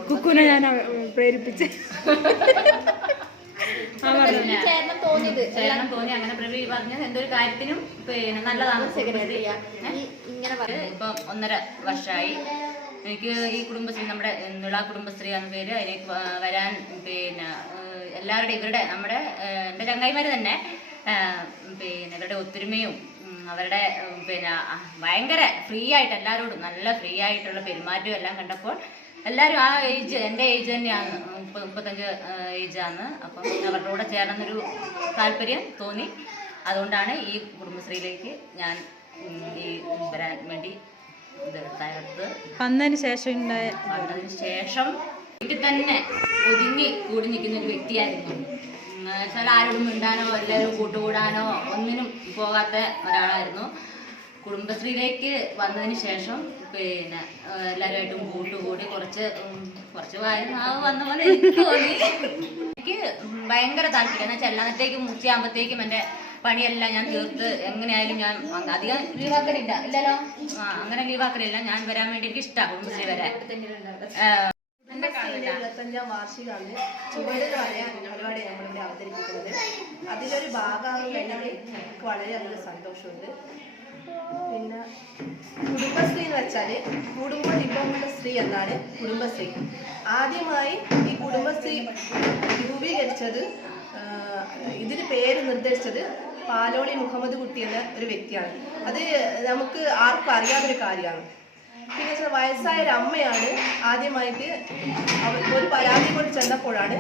കുക്കുനെ ഞാൻ പ്രേരിപ്പിച്ച് ചേരണം തോന്നി അങ്ങനെ പ്രവി പറഞ്ഞത് എന്തൊരു കാര്യത്തിനും പിന്നെ നല്ലതാണ്. ഇങ്ങനെ ഇപ്പൊ 1.5 വർഷമായി എനിക്ക് ഈ കുടുംബശ്രീ, നമ്മുടെ നിള കുടുംബശ്രീ എന്ന പേര്, അതിലേക്ക് വരാൻ പിന്നെ എല്ലാവരുടെയും ഇവരുടെ നമ്മുടെ എൻ്റെ ചങ്ങായിമാർ തന്നെ പിന്നെ ഇവരുടെ ഒത്തൊരുമയും അവരുടെ പിന്നെ ഭയങ്കര ഫ്രീ ആയിട്ട് എല്ലാവരോടും നല്ല ഫ്രീ ആയിട്ടുള്ള പെരുമാറ്റവും എല്ലാം കണ്ടപ്പോൾ എല്ലാവരും ആ ഏജ് എൻ്റെ ഏജ് തന്നെയാണ്, 35 ഏജാണ്. അപ്പം അവരുടെ കൂടെ ചേർന്നൊരു താല്പര്യം തോന്നി. അതുകൊണ്ടാണ് ഈ കുടുംബശ്രീയിലേക്ക് ഞാൻ ഈ വരാൻ വേണ്ടി വന്നതിന് ശേഷം വീട്ടിൽ തന്നെ ഒതുങ്ങി കൂടി നിൽക്കുന്ന ഒരു വ്യക്തിയായിരുന്നു. വെച്ചാൽ ആരോടും മിണ്ടാനോ എല്ലാവരും കൂട്ടുകൂടാനോ ഒന്നിനും പോകാത്ത ഒരാളായിരുന്നു. കുടുംബശ്രീയിലേക്ക് വന്നതിന് ശേഷം പിന്നെ എല്ലാവരുമായിട്ടും കൂട്ടുകൂടി കുറച്ച് വന്ന പോലെ എനിക്ക് തോന്നി. എനിക്ക് ഭയങ്കര താല്പര്യം എന്ന് വെച്ചാൽ എല്ലാത്തേക്കും ഉച്ചയാകുമ്പോഴത്തേക്കും എൻ്റെ പണിയെല്ലാം ഞാൻ തീർത്ത് എങ്ങനെയായാലും ഞാൻ അധികം ലീവാക്കലില്ല, ഇല്ലല്ലോ, അങ്ങനെ ലീവാക്കലില്ല. ഞാൻ വരാൻ വേണ്ടി എനിക്ക് ഇഷ്ടമാണ് കുടുംബശ്രീ വരാൻ. 25ാം വാർഷികമാണ് ചുവടുകളായ പരിപാടി നമ്മളിവിടെ അവതരിപ്പിക്കുന്നത്. അതിലൊരു ഭാഗമാകാൻ കഴിഞ്ഞാൽ എനിക്ക് വളരെയധികം സന്തോഷമുണ്ട്. പിന്നെ കുടുംബശ്രീ എന്ന് വെച്ചാൽ കുടുംബ വിഭവങ്ങളുടെ സ്ത്രീ എന്നാണ് കുടുംബശ്രീ. ആദ്യമായി ഈ കുടുംബശ്രീ രൂപീകരിച്ചത്, ഇതിന് പേര് നിർദ്ദേശിച്ചത് പാലോളി മുഹമ്മദ് കുട്ടി എന്ന ഒരു വ്യക്തിയാണ്. അത് നമുക്ക് ആർക്കും അറിയാത്തൊരു കാര്യമാണ്. പിന്നെ വെച്ചാൽ വയസ്സായ ഒരു അമ്മയാണ് ആദ്യമായിട്ട് ഒരു പരാതി കൊണ്ട് ചെന്നപ്പോഴാണ്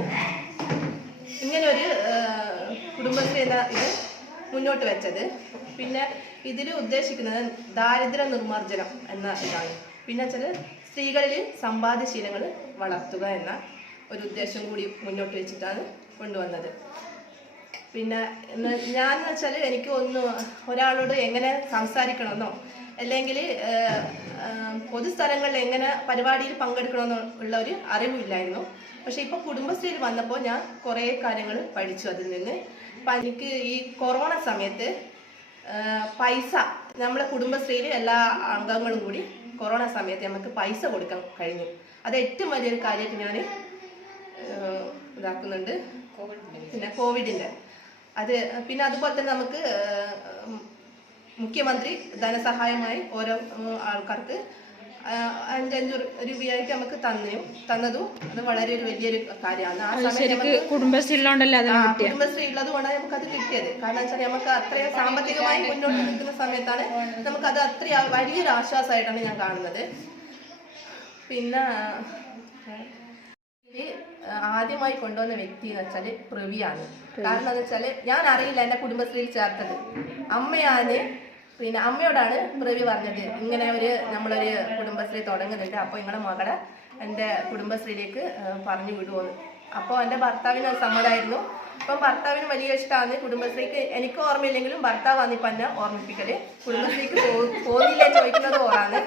ഇങ്ങനൊരു കുടുംബശ്രീ എന്ന ഇത് മുന്നോട്ട് വെച്ചത്. പിന്നെ ഇതിൽ ഉദ്ദേശിക്കുന്നത് ദാരിദ്ര്യ നിർമ്മാർജ്ജനം എന്ന ഇതാണ്. പിന്നെ വെച്ചാൽ സ്ത്രീകളിൽ സമ്പാദ്യശീലങ്ങൾ വളർത്തുക എന്ന ഒരു ഉദ്ദേശം കൂടി മുന്നോട്ട് വെച്ചിട്ടാണ് കൊണ്ടുവന്നത്. പിന്നെ ഞാൻ വെച്ചാൽ എനിക്ക് ഒരാളോട് എങ്ങനെ സംസാരിക്കണമെന്നോ അല്ലെങ്കിൽ പൊതുസ്ഥലങ്ങളിൽ എങ്ങനെ പരിപാടിയിൽ പങ്കെടുക്കണമെന്നോ ഉള്ള ഒരു അറിവില്ലായിരുന്നു. പക്ഷെ ഇപ്പോൾ കുടുംബശ്രീയിൽ വന്നപ്പോൾ ഞാൻ കുറേ കാര്യങ്ങൾ പഠിച്ചു അതിൽ നിന്ന്. അപ്പം എനിക്ക് ഈ കൊറോണ സമയത്ത് പൈസ, നമ്മളെ കുടുംബശ്രീയിൽ എല്ലാ അംഗങ്ങളും കൂടി കൊറോണ സമയത്ത് നമുക്ക് പൈസ കൊടുക്കാൻ കഴിഞ്ഞു. അത് ഏറ്റവും വലിയൊരു കാര്യമായിട്ട് ഞാൻ ഇതാക്കുന്നുണ്ട്. പിന്നെ കോവിഡിൻ്റെ അത്, പിന്നെ അതുപോലെ തന്നെ നമുക്ക് മുഖ്യമന്ത്രി ധനസഹായമായി ഓരോ ആൾക്കാർക്ക് 5 രൂപയായിട്ട് നമുക്ക് തന്നതും അത് വളരെ ഒരു വലിയൊരു കാര്യമാണ്. ആ സമയത്ത് കുടുംബശ്രീ ഉള്ളത് കൊണ്ടാണ് നമുക്ക് അത് കിട്ടിയത്. കാരണം വെച്ചാൽ നമുക്ക് അത്രയും സാമ്പത്തികമായി മുന്നോട്ട് നിൽക്കുന്ന സമയത്താണ് നമുക്കത് അത്രയും വലിയൊരു ആശ്വാസമായിട്ടാണ് ഞാൻ കാണുന്നത്. പിന്നെ ആദ്യമായി കൊണ്ടുവന്ന വ്യക്തി എന്ന് വെച്ചാൽ പ്രവിയാണ്. കാരണം എന്ന് വെച്ചാൽ ഞാൻ അറിയില്ല എൻ്റെ കുടുംബശ്രീയിൽ ചേർത്തത്. അമ്മയാണ്, പിന്നെ അമ്മയോടാണ് പ്രവി പറഞ്ഞത് ഇങ്ങനെ നമ്മളൊരു കുടുംബശ്രീ തുടങ്ങുന്നുണ്ട്, അപ്പോൾ നിങ്ങളുടെ മകളെ എൻ്റെ കുടുംബശ്രീയിലേക്ക് പറഞ്ഞു വിടുമെന്ന്. അപ്പോൾ എൻ്റെ ഭർത്താവിന് സമ്മതമായിരുന്നു. അപ്പം ഭർത്താവിന് വലിയ ഇഷ്ടമാണ് കുടുംബശ്രീക്ക്. എനിക്ക് ഓർമ്മയില്ലെങ്കിലും ഭർത്താവ് വന്നിപ്പം എന്നെ ഓർമ്മിപ്പിക്കല്, കുടുംബശ്രീക്ക് പോകുന്നില്ലേ ചോദിക്കുന്നത് ഓറാണ്.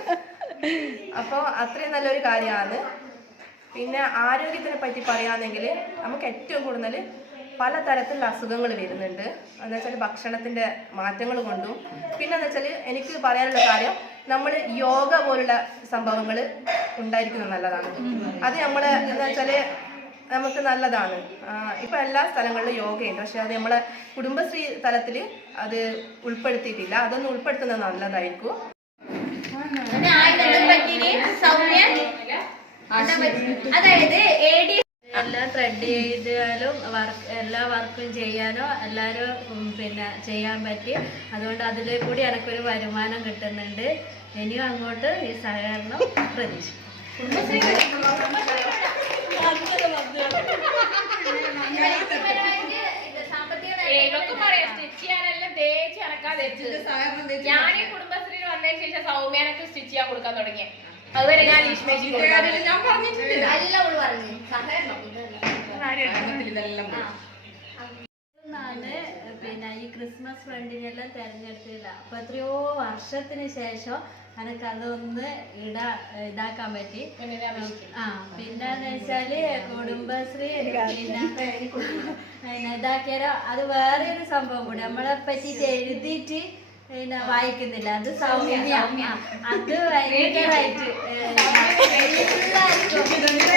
അപ്പോൾ അത്രയും നല്ലൊരു കാര്യമാണ്. പിന്നെ ആരോഗ്യത്തിനെ പറ്റി പറയുകയാണെങ്കിൽ നമുക്ക് ഏറ്റവും കൂടുതൽ പലതരത്തിലുള്ള അസുഖങ്ങൾ വരുന്നുണ്ട്. എന്ന് വെച്ചാൽ ഭക്ഷണത്തിൻ്റെ മാറ്റങ്ങൾ കൊണ്ടും, പിന്നെ എന്ന് വെച്ചാൽ എനിക്ക് പറയാനുള്ള കാര്യം, നമ്മൾ യോഗ പോലുള്ള സംഭവങ്ങൾ ഉണ്ടായിരിക്കുന്നത് നല്ലതാണ്. അത് നമ്മൾ എന്ന് വെച്ചാൽ നമുക്ക് നല്ലതാണ്. ഇപ്പം എല്ലാ സ്ഥലങ്ങളിലും യോഗയുണ്ട്, പക്ഷെ അത് നമ്മളെ കുടുംബശ്രീ തലത്തിൽ അത് ഉൾപ്പെടുത്തിയിട്ടില്ല. അതൊന്ന് ഉൾപ്പെടുത്തുന്നത് നല്ലതായിരിക്കും. അതായത് എല്ലാം ത്രെഡ് ചെയ്താലും എല്ലാ വർക്കും ചെയ്യാനോ എല്ലാവരും പിന്നെ ചെയ്യാൻ പറ്റി. അതുകൊണ്ട് അതിൽ കൂടി എനിക്കൊരു വരുമാനം കിട്ടുന്നുണ്ട്. ഇനിയും അങ്ങോട്ട് ഈ സഹകരണം പ്രതീക്ഷിക്കും. ഞാൻ ഈ കുടുംബശ്രീ വന്നതിന് ശേഷം സൗമ്യാനൊക്കെ സ്റ്റിച്ച് ചെയ്യാൻ കൊടുക്കാൻ തുടങ്ങി. അതുവരെ ഞാൻ പിന്നെ ഈ ക്രിസ്മസ് ഫ്രണ്ടിനെല്ലാം തെരഞ്ഞെടുത്തില്ല. അപ്പൊ എത്രയോ വർഷത്തിന് ശേഷം എനിക്കതൊന്ന് ഇതാക്കാൻ പറ്റി. പിന്നെന്ന് വെച്ചാല് കുടുംബശ്രീ പിന്നെ ഇതാക്കിയാലോ അത് വേറെ ഒരു സംഭവം കൂടി നമ്മളെ പറ്റിയിട്ട് എഴുതിയിട്ട് പിന്നെ വായിക്കുന്നില്ല, അത് സൗമ്യ. അത് ഭയങ്കരമായിട്ട് നല്ല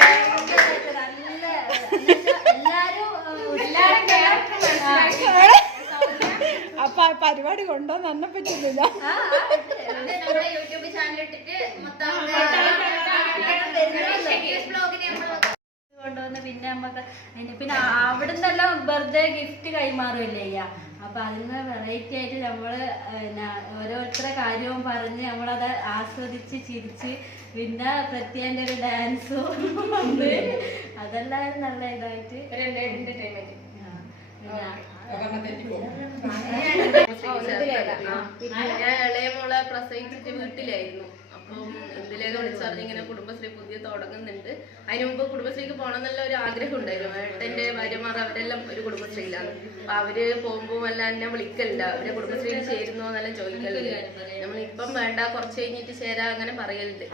അപ്പൊ പരിപാടി കൊണ്ടുവന്ന് എന്നെ പറ്റുന്നില്ല. നമ്മുടെ യൂട്യൂബ് ചാനൽ ഇട്ടിട്ട് മൊത്തം കൊണ്ടുവന്ന് പിന്നെ നമുക്ക് പിന്നെ അവിടുന്നെല്ലാം ബർത്ത്ഡേ ഗിഫ്റ്റ് കൈമാറുമല്ലേ ചെയ്യാ. അപ്പൊ അതിന് വെറൈറ്റി ആയിട്ട് നമ്മള് പിന്നെ ഓരോരുത്തരുടെ കാര്യവും പറഞ്ഞ് നമ്മളത് ആസ്വദിച്ച് ചിരിച്ച് പിന്നെ പ്രത്യേക ഒരു ഡാൻസും വന്ന് അതെല്ലാം നല്ല ഇതായിട്ട് ഞാൻ ഇളയ മോളെ പ്രസവിച്ചിട്ട് വീട്ടിലായിരുന്നു. അപ്പം എന്തിലേന്ന് വിളിച്ചറിഞ്ഞ് ഇങ്ങനെ കുടുംബശ്രീ പുതിയ തുടങ്ങുന്നുണ്ട്. അതിന് മുമ്പ് കുടുംബശ്രീക്ക് പോകണം എന്നുള്ള ഒരു ആഗ്രഹം ഉണ്ടായിരുന്നു. ഏട്ടൻ്റെ ഭാര്യമാർ അവരെല്ലാം ഒരു കുടുംബശ്രീയിലാണ്. അപ്പൊ അവര് പോകുമ്പോൾ എല്ലാം എന്നെ വിളിക്കലില്ല, അവരെ കുടുംബശ്രീയിൽ ചേരുന്നോ എന്നെല്ലാം ചോദിക്കലുണ്ട്. നമ്മളിപ്പം വേണ്ട, കുറച്ച് കഴിഞ്ഞിട്ട് ചേരാ അങ്ങനെ പറയലുണ്ട്.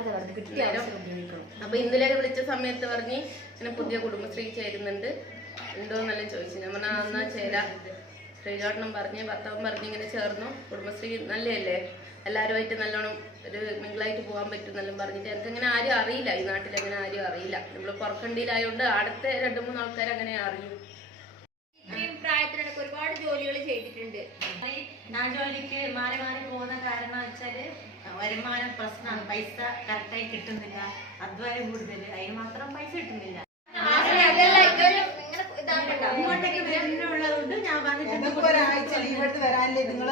അപ്പൊ ഇന്നലെ വിളിച്ച സമയത്ത് പറഞ്ഞ് ഇങ്ങനെ പുതിയ കുടുംബശ്രീ ചേരുന്നുണ്ട്, ഉണ്ടോ എന്നെല്ലാം ചോദിച്ചു. ഞാൻ പറഞ്ഞാൽ എന്നാ ചേരാ. ശ്രീചോട്ടനും പറഞ്ഞ് ഭർത്താവും പറഞ്ഞ് ഇങ്ങനെ ചേർന്നു. കുടുംബശ്രീ നല്ലതല്ലേ, എല്ലാവരുമായിട്ട് നല്ലോണം ഒരു മിങ്കിളായിട്ട് പോകാൻ പറ്റും എന്നെല്ലാം പറഞ്ഞിട്ട്. എനിക്കങ്ങനെ ആരും അറിയില്ല, ഈ നാട്ടിൽ അങ്ങനെ ആരും അറിയില്ല. നമ്മൾ പുറക്കണ്ടിയിലായതുകൊണ്ട് അടുത്ത 2-3 ആൾക്കാർ അങ്ങനെ അറിയും. ഇത്രയും പ്രായത്തിനിടയ്ക്ക് ഒരുപാട് ജോലികൾ ചെയ്തിട്ടുണ്ട്. ഞാൻ ജോലിക്ക് മാറി മാറി പോകുന്ന കാരണം വെച്ചാല് വരുമാനം പ്രശ്നമാണ്, പൈസ കറക്റ്റായി കിട്ടുന്നില്ല, അധ്വാനം കൂടുതൽ, അതിന് മാത്രം പൈസ കിട്ടുന്നില്ല. ഇങ്ങോട്ടേക്ക് വരുന്നുള്ളതുകൊണ്ട് ഞാൻ വന്നിട്ട് ഒരാഴ്ച ലീവെടുത്ത് വരാനല്ലേ നിങ്ങൾ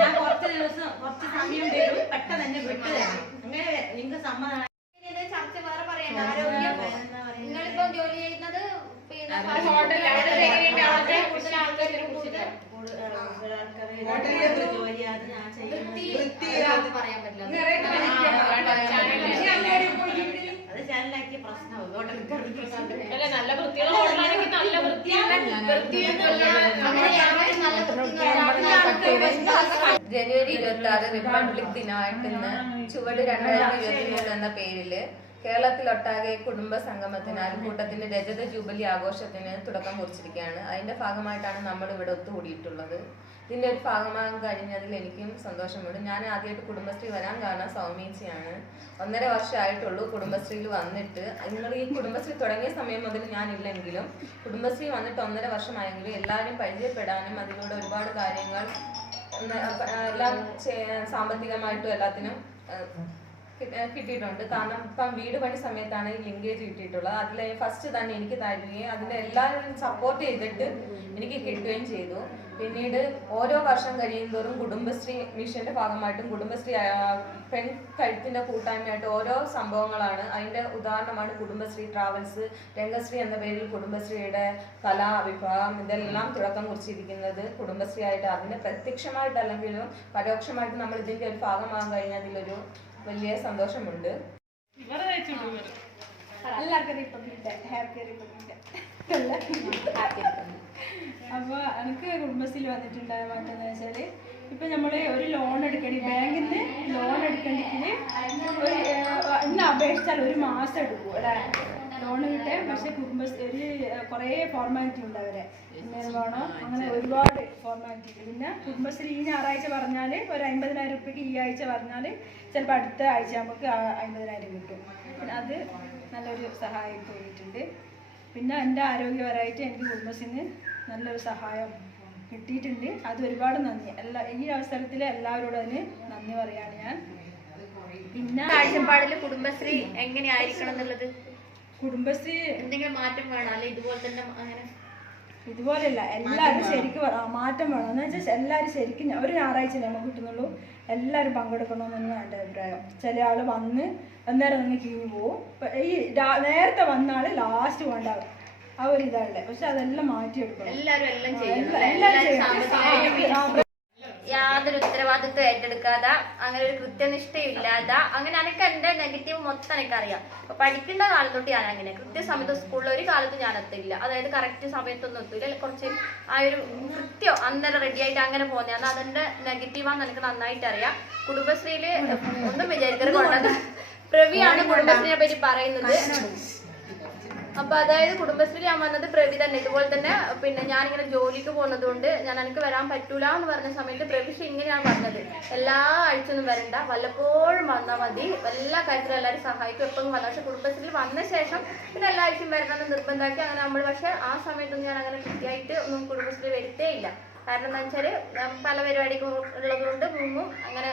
ഞാൻ കുറച്ച് ദിവസം കുറച്ച് സമയം തരും, പെട്ടെന്ന് തന്നെ വിട്ടു തരാം. അങ്ങനെ നിങ്ങൾക്ക് സമ്മതം. ചർച്ച വേറെ പറയണ്ട. ആരോഗ്യം നിങ്ങളിപ്പോ ജോലി ചെയ്യുന്നത് പിന്നെ ജോലിയാണ് ഞാൻ വൃത്തിയാണെന്ന് പറയാൻ പറ്റില്ല. അത് ചാനലാക്കിയ പ്രശ്നമാവും. നല്ല വൃത്തിയുള്ള ഹോട്ടലാണെങ്കിൽ നല്ല ജനുവരി 26 റിപ്പബ്ലിക് ദിനമായിട്ട് ഇന്ന് ചുവട് 2023 എന്ന പേരില് കേരളത്തിലൊട്ടാകെ കുടുംബ സംഗമത്തിന് അയൽക്കൂട്ടത്തിന്റെ രജത ജൂബിലി ആഘോഷത്തിന് തുടക്കം കുറിച്ചിരിക്കുകയാണ്. അതിന്റെ ഭാഗമായിട്ടാണ് നമ്മൾ ഇവിടെ ഒത്തുകൂടിയിട്ടുള്ളത്. ഇതിന്റെ ഒരു ഭാഗമാകാൻ കഴിഞ്ഞതിൽ എനിക്കും സന്തോഷമുണ്ട്. ഞാൻ ആദ്യമായിട്ട് കുടുംബശ്രീ വരാൻ കാരണം സൗമ്യേച്ചിയാണ്. 1.5 വർഷമായിട്ടുള്ളൂ കുടുംബശ്രീയിൽ വന്നിട്ട്. നിങ്ങൾ ഈ കുടുംബശ്രീ തുടങ്ങിയ സമയം മുതൽ ഞാനില്ലെങ്കിലും കുടുംബശ്രീ വന്നിട്ട് 1.5 വർഷമായെങ്കിലും എല്ലാവരും പരിചയപ്പെടാനും അതിലൂടെ ഒരുപാട് കാര്യങ്ങൾ എല്ലാം സാമ്പത്തികമായിട്ടും എല്ലാത്തിനും കിട്ടിയിട്ടുണ്ട്. കാരണം ഇപ്പം വീട് പണി സമയത്താണ് ഈ ലിങ്കേജ് കിട്ടിയിട്ടുള്ളത്. അതിൽ ഫസ്റ്റ് തന്നെ എനിക്ക് തരികയും അതിൻ്റെ എല്ലാവരും സപ്പോർട്ട് ചെയ്തിട്ട് എനിക്ക് കിട്ടുകയും ചെയ്തു. പിന്നീട് ഓരോ വർഷം കഴിയുന്തോറും കുടുംബശ്രീ മിഷന്റെ ഭാഗമായിട്ടും കുടുംബശ്രീ പെൺ കഴുത്തിന്റെ കൂട്ടായ്മയായിട്ട് ഓരോ സംഭവങ്ങളാണ്. അതിന്റെ ഉദാഹരണമാണ് കുടുംബശ്രീ ട്രാവൽസ്, രംഗശ്രീ എന്ന പേരിൽ കുടുംബശ്രീയുടെ കലാ വിഭാഗം, ഇതെല്ലാം തുടക്കം കുറിച്ചിരിക്കുന്നത് കുടുംബശ്രീ ആയിട്ട്. അതിന് പ്രത്യക്ഷമായിട്ടല്ലെങ്കിലും പരോക്ഷമായിട്ട് നമ്മൾ ഇതിന്റെ ഒരു ഭാഗമാകാൻ കഴിഞ്ഞതിലൊരു വലിയ സന്തോഷമുണ്ട്. എല്ലാവർക്കും republic day, happy republic day. അപ്പോൾ എനിക്ക് കുടുംബശ്രീയിൽ വന്നിട്ടുണ്ടായ മാറ്റം എന്ന് വെച്ചാൽ, ഇപ്പം നമ്മൾ ഒരു ലോൺ എടുക്കണി, ബാങ്കിൽ നിന്ന് ലോൺ എടുക്കണമെങ്കിൽ ഇന്ന് അപേക്ഷിച്ചാൽ 1 മാസം എടുക്കും അല്ലേ ലോൺ കിട്ടാൻ. പക്ഷെ കുടുംബശ്രീ കുറേ ഫോർമാലിറ്റി ഉണ്ട്, അവരെ പിന്നെ വേണം, അങ്ങനെ ഒരുപാട് ഫോർമാലിറ്റി. പിന്നെ കുടുംബശ്രീ ഈ ഞായറാഴ്ച പറഞ്ഞാൽ ഒരു 50,000 രൂപയ്ക്ക് ഈ ആഴ്ച പറഞ്ഞാൽ ചിലപ്പോൾ അടുത്ത ആഴ്ച നമുക്ക് 50,000 കിട്ടും. പിന്നെ അത് നല്ലൊരു സഹായം തോന്നിയിട്ടുണ്ട്. പിന്നെ എൻ്റെ ആരോഗ്യപരമായിട്ട് എനിക്ക് കുടുംബശ്രീന്ന് നല്ലൊരു സഹായം കിട്ടിയിട്ടുണ്ട്. അത് ഒരുപാട് നന്ദി. ഈ അവസരത്തിൽ എല്ലാവരോടും അതിന് നന്ദി പറയാണ് ഞാൻ. പിന്നെ കാഴ്ചപ്പാടിൽ കുടുംബശ്രീ എങ്ങനെയായിരിക്കണം എന്നുള്ളത്, കുടുംബശ്രീ എന്തെങ്കിലും മാറ്റം വേണം അല്ലെ ഇതുപോലെ തന്നെ അങ്ങനെ ഇതുപോലെയല്ല, എല്ലാവരും ശരിക്കും മാറ്റം വേണം. എന്ന് വെച്ചാൽ എല്ലാവരും ശരിക്കും ഒരു ഞായറാഴ്ച നമുക്ക് കിട്ടുന്നുള്ളൂ, എല്ലാവരും പങ്കെടുക്കണമെന്നാണ് എൻ്റെ അഭിപ്രായം. ചില ആൾ വന്ന് അന്നേരം നിങ്ങൾ കീഞ്ഞു പോവും. ഈ നേരത്തെ വന്നാൾ ലാസ്റ്റ് വേണ്ടാവും, ആ ഒരു ഇതാണല്ലേ. പക്ഷെ അതെല്ലാം മാറ്റിയെടുക്കണം, എല്ലാവരും എല്ലാം ചെയ്യണം. യാതൊരു ഉത്തരവാദിത്വം ഏറ്റെടുക്കാതെ അങ്ങനെ ഒരു കൃത്യനിഷ്ഠയില്ലാതെ അങ്ങനെ എനിക്ക് എൻ്റെ നെഗറ്റീവ് മൊത്തം എനിക്കറിയാം. അപ്പൊ പഠിക്കേണ്ട കാലം തൊട്ട് ഞാൻ അങ്ങനെ കൃത്യസമയത്ത് സ്കൂളിൽ ഒരു കാലത്ത് ഞാൻ എത്തില്ല, അതായത് കറക്റ്റ് സമയത്തൊന്നും എത്തില്ല. കുറച്ച് ആ ഒരു കൃത്യം അന്നേരം റെഡി ആയിട്ട് അങ്ങനെ പോകുന്നതാണ്. അതിന്റെ നെഗറ്റീവാന്ന് എനിക്ക് നന്നായിട്ട് അറിയാം. കുടുംബശ്രീയില് ഒന്നും വിചാരിക്കരുത് കൊണ്ടത് പ്രവിയാണ് കുടുംബശ്രീനെ പറ്റി പറയുന്നത്. അപ്പൊ അതായത് കുടുംബശ്രീ ഞാൻ വന്നത് പ്രവി തന്നെ ഇതുപോലെ തന്നെ പിന്നെ ഞാനിങ്ങനെ ജോലിക്ക് പോകുന്നത് കൊണ്ട് ഞാൻ എനിക്ക് വരാൻ പറ്റൂല എന്ന് പറഞ്ഞ സമയത്ത് പ്രവിഷ ഇങ്ങനെയാണ് പറഞ്ഞത്, എല്ലാ ആഴ്ചയൊന്നും വരണ്ട, വല്ലപ്പോഴും വന്നാൽ മതി, എല്ലാ കാര്യത്തിലും എല്ലാവരും സഹായിക്കും, എപ്പോഴും വന്നാൽ. പക്ഷെ കുടുംബശ്രീയിൽ വന്ന ശേഷം പിന്നെ എല്ലാ ആഴ്ചയും വരണമെന്ന് നിർബന്ധമാക്കി. അങ്ങനെ നമ്മൾ പക്ഷെ ആ സമയത്തൊന്നും ഞാൻ അങ്ങനെ കൃത്യമായിട്ട് ഒന്നും കുടുംബശ്രീ വരുത്തേ ഇല്ല. കാരണം എന്താ വെച്ചാൽ പല പരിപാടികൾ ഉള്ളത് കൊണ്ട് മുമ്പും അങ്ങനെ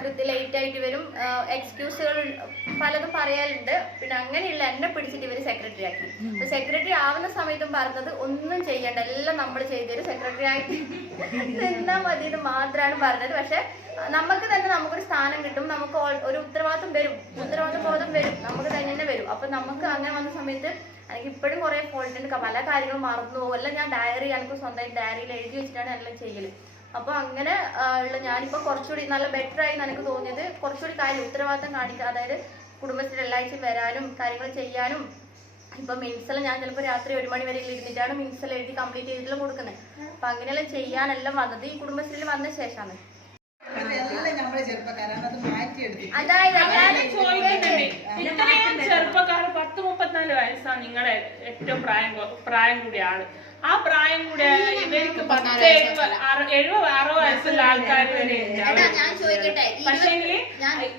കൃത്യം ലേറ്റ് ആയിട്ട് വരും, എക്സ്ക്യൂസുകൾ പലതും പറയാറുണ്ട്. പിന്നെ അങ്ങനെയുള്ള എന്നെ പിടിച്ചിട്ട് ഇവർ സെക്രട്ടറി ആക്കി. അപ്പൊ സെക്രട്ടറി ആവുന്ന സമയത്തും പറഞ്ഞത് ഒന്നും ചെയ്യണ്ട, എല്ലാം നമ്മൾ ചെയ്തൊരു സെക്രട്ടറി ആയിട്ട് നിന്നാ മതി എന്ന് മാത്രമാണ് പറഞ്ഞത്. പക്ഷെ നമുക്ക് തന്നെ നമുക്കൊരു സ്ഥാനം കിട്ടും, നമുക്ക് ഒരു ഉത്തരവാദിത്വം വരും, ഉത്തരവാദിത്വ ബോധം വരും, നമുക്ക് തന്നെ വരും. അപ്പൊ നമുക്ക് അങ്ങനെ വന്ന സമയത്ത് എനിക്ക് ഇപ്പോഴും കുറെ ഫോൾട്ട് ഉണ്ട്, പല കാര്യങ്ങളും മറന്നു പോകും. എല്ലാം ഞാൻ എനിക്ക് സ്വന്തമായിട്ട് ഡയറിയിൽ എഴുതി വെച്ചിട്ടാണ് എല്ലാം ചെയ്യല്. അപ്പൊ അങ്ങനെ ഉള്ള ഞാനിപ്പോ കുറച്ചുകൂടി നല്ല ബെറ്റർ ആയി എനിക്ക് തോന്നിയത്, കുറച്ചുകൂടി കാര്യം ഉത്തരവാദിത്തം കാണിക്കുക. അതായത് കുടുംബശ്രീ എല്ലാ ആഴ്ചയും വരാനും കാര്യങ്ങൾ ചെയ്യാനും. ഇപ്പൊ മിൻസെല്ലാം ഞാൻ ചിലപ്പോൾ രാത്രി 1 മണി വരെ ഇരുന്നിട്ടാണ് മിൻസെല്ലാം എഴുതി കംപ്ലീറ്റ് ചെയ്തിട്ടുള്ള കൊടുക്കുന്നത്. അപ്പൊ അങ്ങനെയെല്ലാം ചെയ്യാനെല്ലാം വന്നത് ഈ കുടുംബശ്രീയിൽ വന്ന ശേഷമാണ്. ചെറുപ്പക്കാർ 10-34 വയസ്സാണ് നിങ്ങളുടെ ഏറ്റവും പ്രായം കൂടിയ ആള്. ആ പ്രായം കൂടെ ഇവർക്ക് 70-60 വയസ്സുള്ള ആൾക്കാർ വരെ പക്ഷേങ്കില്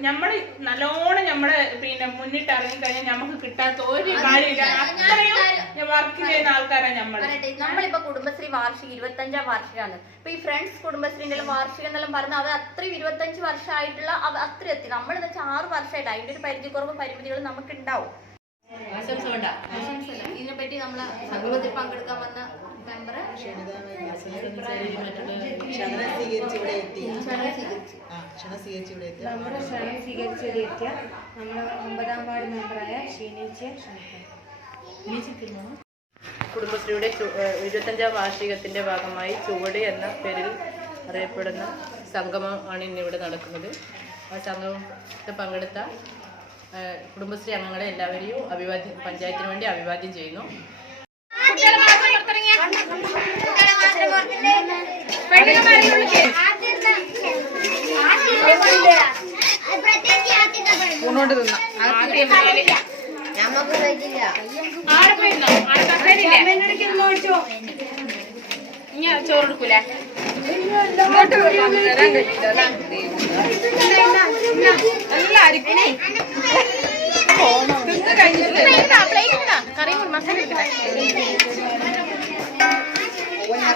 നമ്മള് നല്ലോണം നമ്മള് പിന്നെ മുന്നിട്ട് ഇറങ്ങിക്കഴിഞ്ഞാൽ നമുക്ക് കിട്ടാത്ത ഒരു കാര്യമില്ല. അത്രയും വർക്ക് ചെയ്യുന്ന ആൾക്കാരാണ് നമ്മളിപ്പോ കുടുംബശ്രീ വാർഷികം 25ാം വാർഷികമാണ്. ഇപ്പൊ ഈ ഫ്രണ്ട്സ് കുടുംബശ്രീന്റെ വാർഷികം എന്നെല്ലാം പറഞ്ഞാൽ അവർ അത്രയും 25 വർഷമായിട്ടുള്ള അത്ര എത്തി. നമ്മളെന്ന് വെച്ചാൽ 6 വർഷമായിട്ട് അതിന്റെ ഒരു പരിധിക്കുറവും പരിമിതികളും നമുക്ക് ഉണ്ടാവും. ഇതിനെപ്പറ്റി നമ്മളെ സംഗമത്തിൽ പങ്കെടുക്കാൻ വന്ന മെമ്പർ നമ്മുടെ ക്ഷണം സ്വീകരിച്ചെത്തിയ നമ്മുടെ 9ാം വാർഡ് മെമ്പറായ ഷീനേച്ചിയെ കുടുംബശ്രീയുടെ 25ാം വാർഷികത്തിന്റെ ഭാഗമായി ചുവട് എന്ന പേരിൽ അറിയപ്പെടുന്ന സംഗമം ആണ് ഇന്നിവിടെ നടക്കുന്നത്. ആ സംഗമത്തിൽ പങ്കെടുത്ത കുടുംബശ്രീ അംഗങ്ങളെ എല്ലാവരെയും പഞ്ചായത്തിന് വേണ്ടി അഭിവാദ്യം ചെയ്യുന്നു. ചോറ് എടുക്കൂല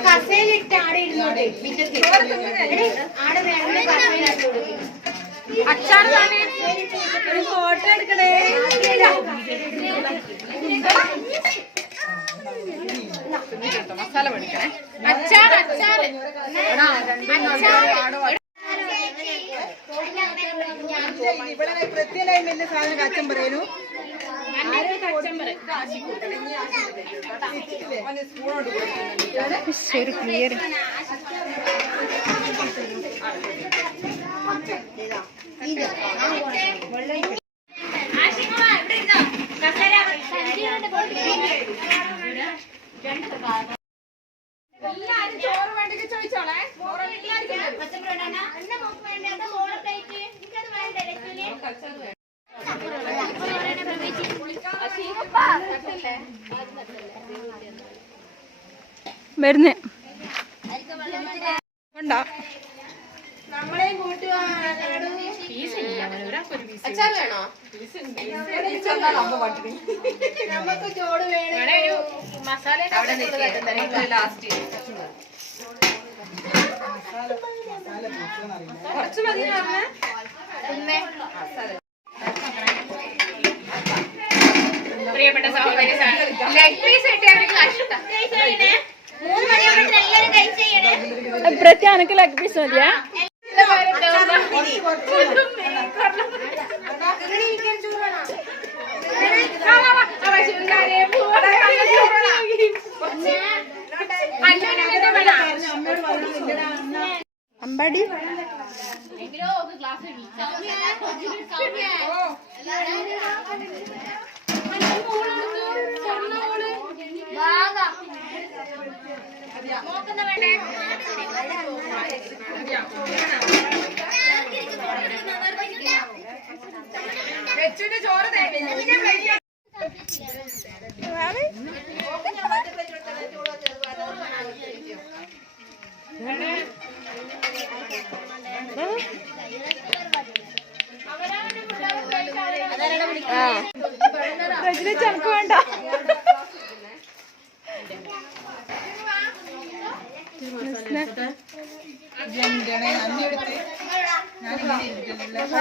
കസേലിട്ട് ആടെ ഇരുന്നോട്ടെ. അച്ചാറ് ഒരു ഫോട്ടോ എടുക്കണേ. മസാല പഠിക്കണേ. അച്ചാറ് ഇവിടെ പ്രത്യേകമായി വലിയ സാധനം കച്ചം പറയൂ. ക്ലിയർ എല്ലാരും ചോറ് വേണ്ടെങ്കിൽ ചോദിച്ചോളെ. വരുന്നേ ഉണ്ടോ? നമ്മളെയും കൂട്ടുകാ അച്ചാർ വേണോ? നമുക്ക് ചോറ് വേണം. മസാല ലാസ്റ്റ് കുറച്ച് മതി. പ്രിയപ്പെട്ട സഹോദരി ലെഗ് പീസ് കിട്ടിയാണെങ്കിൽ കഷ്ടം. 3 മണിയാകുമ്പോൾ എല്ലാവരും കഴിച്ചേ. പ്രത്യേക എനിക്ക് ലെഗ് പീസ് മതിയാ. അമ്പടി ചോറ്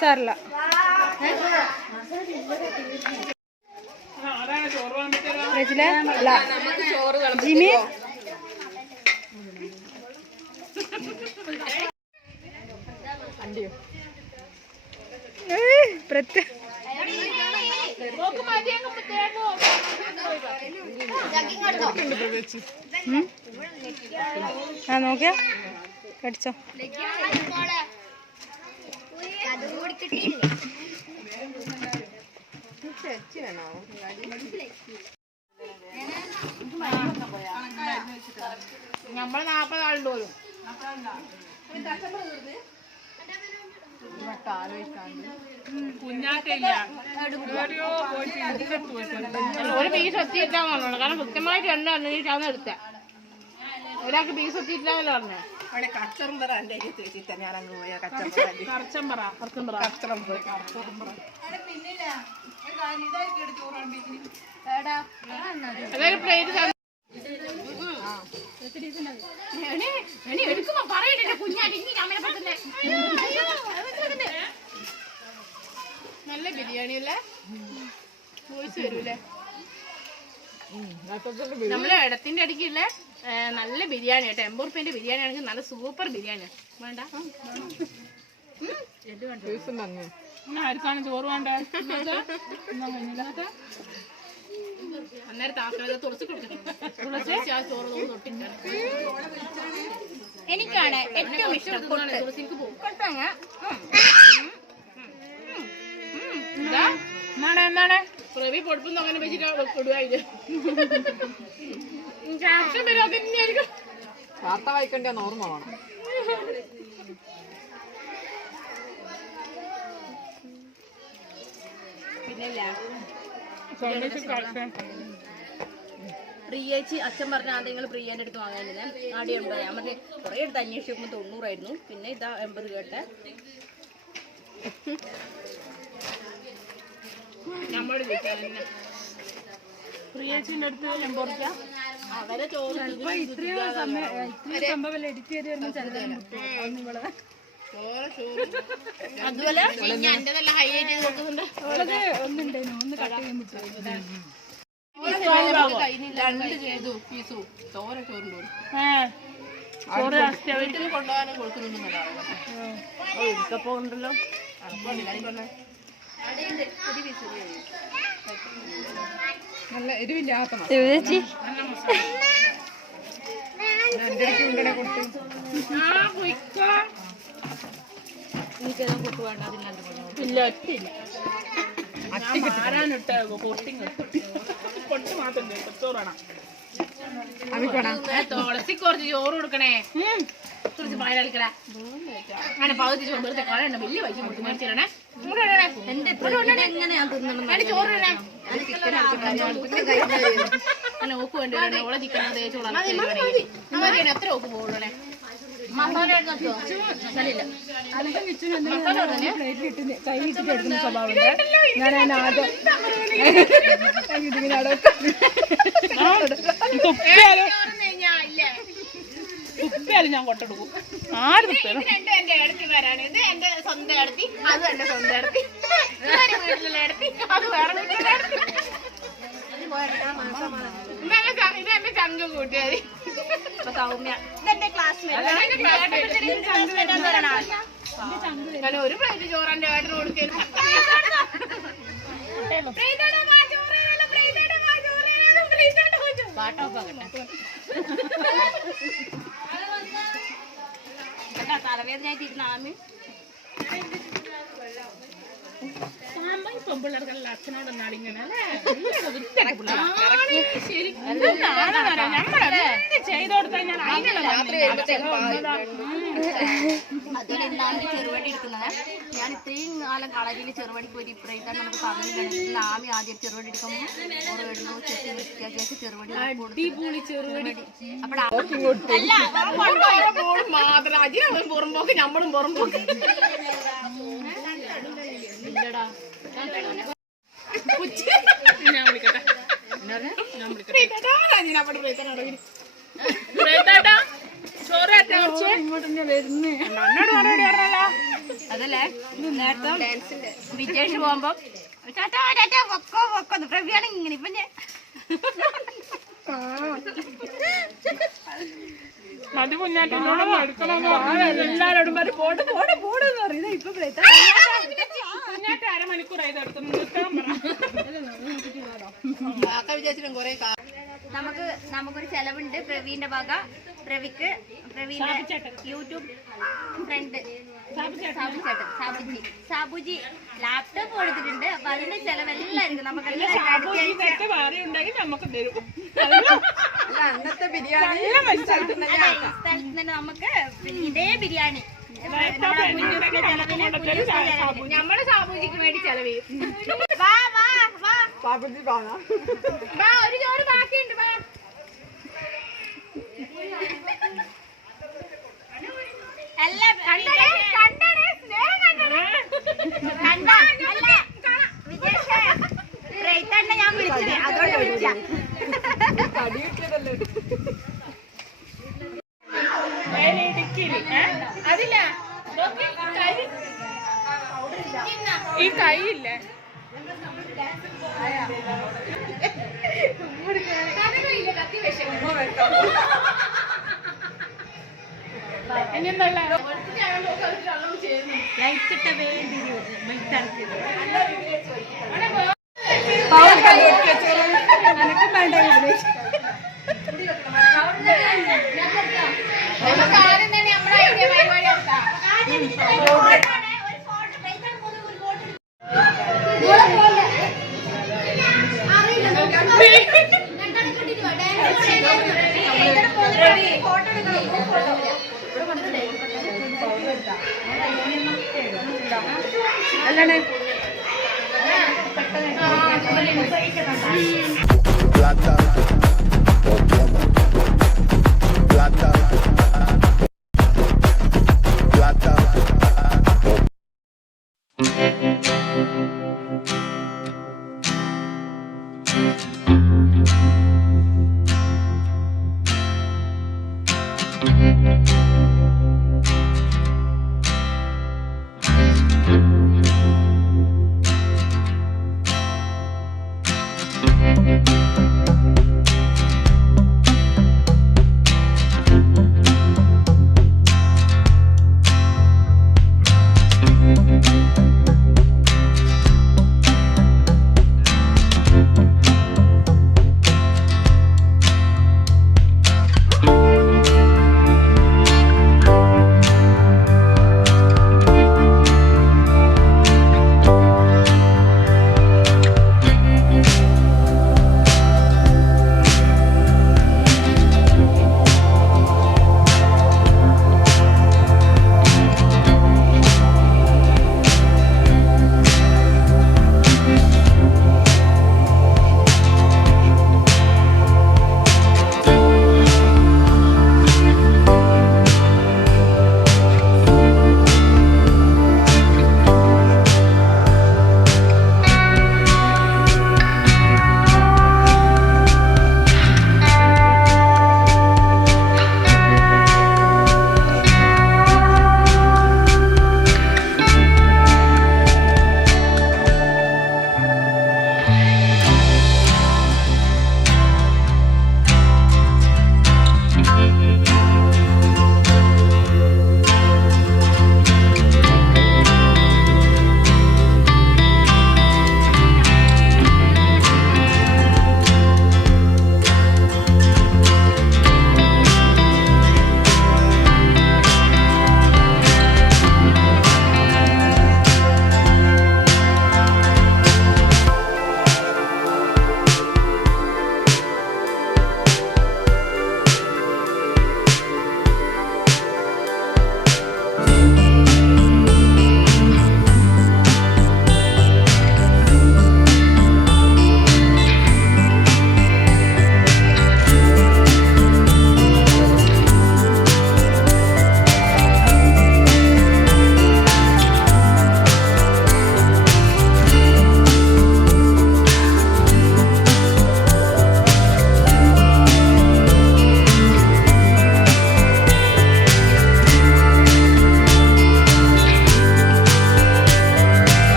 സാറില്ല ജിമി ആ നോക്കിയാ കടിച്ചോ നമ്മൾ 40 ആളുണ്ട് പോലും കുഞ്ഞാക്കില്ല ഒരു പീസ് എത്തിയിട്ടാന്നുള്ളൂ കാരണം കൃത്യമായിട്ട് എണ്ണ എണ്ണീട്ടാണ് എടുത്ത ഒരാൾക്ക് പീസ് എത്തിയിട്ടില്ലാന്നല്ലോ പറഞ്ഞേ അതായത് പ്ലേറ്റ് എടുക്കുമ്പോ പറയട്ടെ കുഞ്ഞാടി നല്ല ബിരിയാണി അല്ലേ വോയിസ് വരൂലേ നമ്മളെ ഇടത്തിന്റെ അടിക്കില്ലേ നല്ല ബിരിയാണി കേട്ടോ 80 റുപ്യന്റെ ബിരിയാണി ആണെങ്കിൽ നല്ല സൂപ്പർ ബിരിയാണി വേണ്ട ആർക്കാണ് ചോറ് വേണ്ട അന്നേരം താക്കളെ തുളസി കൊടുത്തിട്ടുണ്ട് ആ ചോറ് തൊട്ടിട്ടാണ് എനിക്കാണ് ഏറ്റവും ഇഷ്ടം തുളസിക്ക് പോകും എന്താണ് പ്രവി പൊടുപ്പൊന്നും അങ്ങനെ വെച്ചിട്ട് ഇടുക ക്യാപ്ഷൻ വരും അത് തന്നെയായിരിക്കും വാർത്ത വായിക്കേണ്ട ഓർമ്മ വേണം പ്രിയേച്ചി അച്ഛൻ പറഞ്ഞ ആദ്യം നിങ്ങൾ പ്രിയേന്റെ അടുത്ത് വാങ്ങാനിരുന്നേ ആദ്യം 80 ഞാൻ പറഞ്ഞ് കുറെ എടുത്ത് അന്വേഷിക്കുമ്പോൾ 90 ആയിരുന്നു പിന്നെ ഇതാ 80 കേട്ടെ നമ്മുടെ പ്രിയേച്ചിന്റെ അടുത്ത് 80 രൂപ അവരെ ചോറ് ഇത്രയും സംഭവം എഡിറ്റ് ചെയ്ത് വരുമ്പോൾ ചിലത് അതുപോലെ എന്റെ നല്ല ഹൈലൈറ്റ് ചെയ്ത് കൊടുക്കുന്നുണ്ട് ഒന്നുണ്ടായിരുന്നു ഒന്ന് കട്ട് ചെയ്യാൻ വീട്ടിൽ കൊണ്ടുപോകാനും കൊടുക്കുന്നുണ്ടല്ലോ നല്ല എരിവില്ലാത്ത ഇല്ല ഒറ്റില്ല ആരാനിട്ട പൊട്ടിങ് പൊട്ട് മാത്രം ചോറാണ് തുളസി കുറച്ച് ചോറ് കൊടുക്കണേ കുറച്ച് പാൽ കളിക്കടാ അങ്ങനെ പകുതി ചോറ് വെറുതെ കളയണ്ട വലിയ പൈസ കൊടുത്ത് മേടിച്ചിടണേ ചോറ് അല്ല ഓക്ക് വേണ്ടി ഓളെ ചിക്കൻ തേച്ചോളാം എത്ര ഓക്ക് പോകുള്ളേ കൈയിട്ടിട്ട് എടുക്കുന്ന സ്വഭാവമുണ്ട് ഞാൻ ആദ്യം തുപ്പിയാലും ഞാൻ കൊട്ടെടുക്കും ആര് തുപ്പിയാലും എന്റെ ഇടത്തി വരാണ് ഇത് എന്റെ സ്വന്തം ഇടത്തി അതും എന്റെ സ്വന്തം ഇടത്തി വീട്ടിലുള്ള ഇടത്തി അത് വേറെ വീട്ടിലുള്ള ഇടത്തി ഇതെന്റെ ചങ്കും കൂട്ടുകാരി സൗമ്യ ഇതെന്റെ ക്ലാസ്മേറ്റ് ഒരു പ്ലേറ്റ് ചോറെന്റെ ഏട്ടന് കൊടുക്കുന്നു തലവേദനയായിട്ടിരുന്ന ആമി പെൺപിള്ളേർക്കല്ല അച്ഛനോടൊന്നാണ് ഇങ്ങനെ അല്ലേ ചെയ്ത് കൊടുത്താൽ ഞാൻ അതുപോലെ ഇന്നാണ് ചെറുവടി എടുക്കുന്നത് ഞാൻ ഇത്രയും കാലം കളരിയിൽ ചെറുവടിക്ക് പോയി ഇപ്പറേക്കാൻ നമുക്ക് പറഞ്ഞിട്ടുണ്ട് ആമി ആദ്യം ചെറുവടി എടുക്കുമ്പോൾ ഓരോ ചെത്തി വൃത്തിയാക്കി ചെറുവടി മാത്രം അജിനും പുറമ്പോക്ക് നമ്മളും പുറമ്പോക്ക് ഞാൻ വിളിക്കട്ടെ ഞാൻ വിളിക്കട്ടെ അതല്ലേ നേരത്തെ വിജേഷ് പോകുമ്പോ പ്രവ്യാണ് ഇങ്ങനെ ഇപ്പൊ ഞാൻ എല്ലാരോടും പോടെന്ന് പറയുന്നത് ഇപ്പൊ അരമണിക്കൂറായി നമുക്കൊരു ചെലവുണ്ട് പ്രവീന്റെ വക. പ്രവീന്റെ യൂട്യൂബ് ഫ്രണ്ട് സാബുജി ലാപ്ടോപ്പ് കൊടുത്തിട്ടുണ്ട്. അപ്പൊ അതിന്റെ ചെലവെല്ലായിരിക്കും നമുക്ക് അന്നത്തെ ബിരിയാണി നമുക്ക് ഇതേ ബിരിയാണി നമ്മള് സാബുജിക്ക് വേണ്ടി ചെലവ് ചെയ്യും. ഒരു ചോറ് ബാക്കിയുണ്ട്. ഞാൻ വിളിച്ചത് അതുകൊണ്ട് വിളിച്ച അതില്ല ഈ കൈയില്ലേ നമുക്ക് ആദ്യം തന്നെ നമ്മുടെ ഐഡിയ പരിപാടി നടത്താം.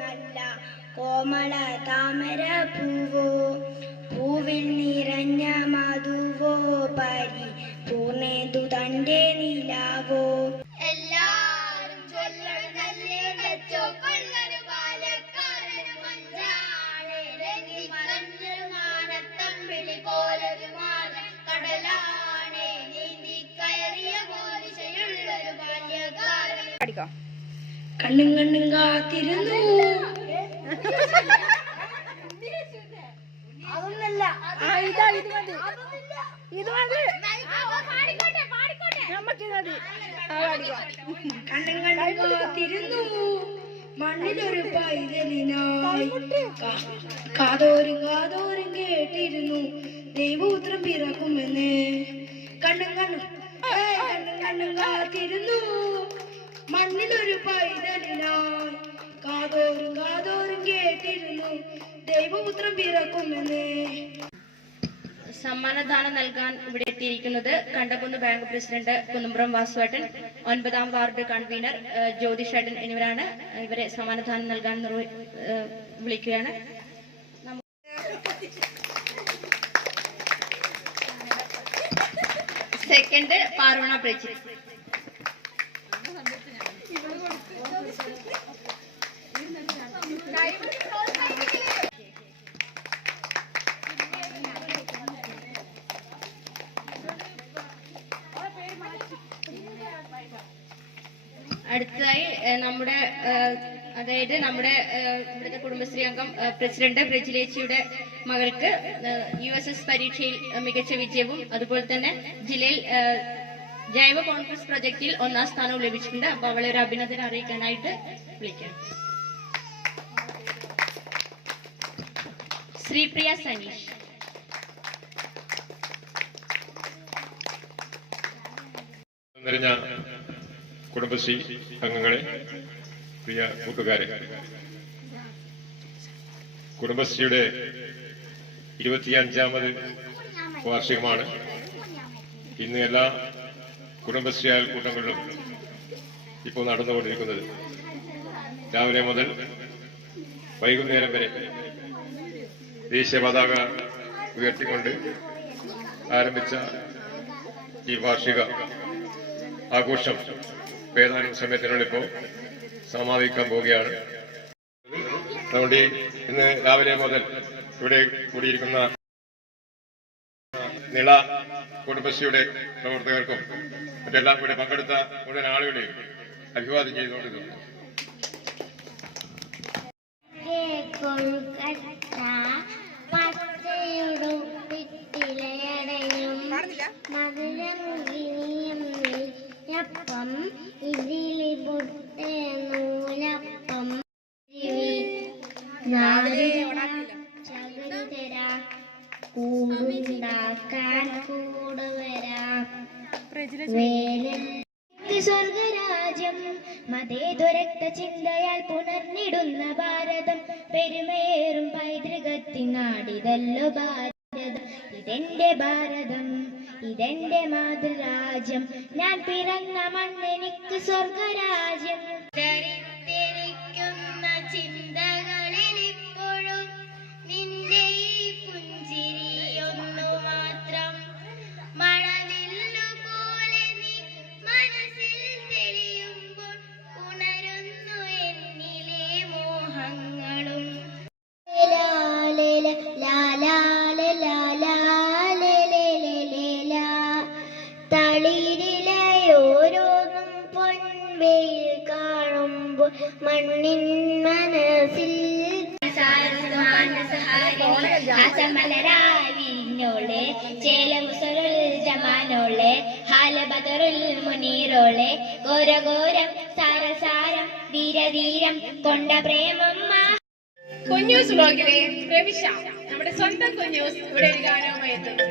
നല്ല കോമള താമര പൂവോ പൂവിൽ നിറഞ്ഞ മധുവോ പരി പൂർണ്ണേതു തന്റെ നിലാവോ എല്ലാരും ചൊല്ലണല്ലേ വെച്ചോ കൊല്ലൊരു പാലക്കാരന് മഞ്ചാണേ മറഞ്ഞു മാനത്തമ്പിളി പോലൊരു മാന കടലാണേ നീന്തി കയറിയ പോലിശയുള്ളൊരു ബാല്യകാരൻ കണ്ണും കണ്ണും കാത്തിരുന്നു അതൊന്നല്ല കണ്ണും കണ്ണും കാത്തിരുന്നു മണ്ണിലൊരു പൈതലിനായി കാതോരും കാതോരും കേട്ടിരുന്നു ദൈവപുത്രം പിറക്കുമെന്ന് കണ്ണും കണ്ണും കണ്ണും കാത്തിരുന്നു മണ്ണിലൊരു പൈതലിനായി കാതോരും കാതോരും കേട്ടിരുന്നു ദൈവപുത്രം പിറക്കുമെന്ന്. സമ്മാനദാനം നൽകാൻ ഇവിടെ എത്തിയിരിക്കുന്നത് കണ്ടകുന്ന് ബാങ്ക് പ്രസിഡന്റ് കുന്നുംപുറം വാസുവേട്ടൻ, 9ാം വാർഡ് കൺവീനർ ജ്യോതിഷേട്ടൻ എന്നിവരാണ്. ഇവരെ സമ്മാനദാനം നൽകാൻ വിളിക്കുകയാണ്. സെക്കൻഡ് പാർവണ പ്രേച്ചി. അടുത്തതായി നമ്മുടെ ഇവിടുത്തെ കുടുംബശ്രീ അംഗം പ്രസിഡന്റ് പ്രജിലേച്ചിയുടെ മകൾക്ക് USS പരീക്ഷയിൽ മികച്ച വിജയവും അതുപോലെ തന്നെ ജില്ലയിൽ ജൈവ കോൺഗ്രസ് പ്രൊജക്റ്റിൽ 1ാം സ്ഥാനവും ലഭിച്ചിട്ടുണ്ട്. അപ്പൊ അവളെ ഒരു അഭിനന്ദനം അറിയിക്കാനായിട്ട് വിളിക്കാം. ശ്രീപ്രിയ സനീഷ്. കുടുംബശ്രീ അംഗങ്ങളെ, പ്രിയ കൂട്ടുകാരെ, കുടുംബശ്രീയുടെ 25ാമത് വാർഷികമാണ്. ഇന്ന് എല്ലാ കുടുംബശ്രീ അയൽക്കൂട്ടങ്ങളിലും ഇപ്പോൾ നടന്നുകൊണ്ടിരിക്കുന്നത്. രാവിലെ മുതൽ വൈകുന്നേരം വരെ ദേശീയ പതാക ഉയർത്തിക്കൊണ്ട് ആരംഭിച്ച ഈ വാർഷിക ആഘോഷം ഏതാനും സമയത്തിനുള്ളിൽ ഇപ്പോൾ സമാപിക്കാൻ പോവുകയാണ്. അതുകൊണ്ട് ഇന്ന് രാവിലെ മുതൽ ഇവിടെ കൂടിയിരിക്കുന്ന നിള കുടുംബശ്രീയുടെ പ്രവർത്തകർക്കും മറ്റെല്ലാം കൂടെ പങ്കെടുത്ത മുഴുവൻ ആളുകളെയും അഭിവാദ്യം ചെയ്തുകൊണ്ടിരുന്നു. ഇതിലി പൊട്ടേ നൂലപ്പം ചകിരിതരാ കൂടുണ്ടാക്കാൻ കൂടുവരാ സ്വർഗരാജ്യം മതേതുരക്ത ചിന്തയാൽ പുണർന്നിടുന്ന ഭാരതം പെരുമേറും പൈതൃകത്തിനാടിതല്ലോ ഭാരതം. ഇതെന്റെ ഭാരതം, ഇതെന്റെ മാതൃരാജ്യം, ഞാൻ പിറന്ന മണ്ണെനിക്ക് സ്വർഗരാജ്യം. ധരിത്തിരിക്കുന്ന ചിന്തകളിൽ ഇപ്പോഴും നിന്റെ ഈ പുഞ്ചിരിയൊന്നു മാത്രം. മഴവില്ലു പോലെ നീ മനസ്സിൽ തെളിയുമ്പോൾ ഉണരുന്നു എന്നിലെ മോഹങ്ങളും. തളിരിലയോരോന്നും പൊൻവെയിൽ കാണുമ്പോൾ മണ്ണിൻ മനസ്സിൽ ആസമലരായി വിരിഞ്ഞോളെ ചേലമുസറുൽ ജമാനോളെ ഹാലബദറുൽ മുനീറോളെ ഘോരഘോരം സാരസാരം ധീരധീരം കൊണ്ട പ്രേമം. കുഞ്ഞൂസ് ബ്ലോഗിലെ പ്രവിശ, നമ്മുടെ സ്വന്തം കുഞ്ഞൂസ് ഇവിടെ ഒരു ഗാനവുമായി എത്തുന്നു.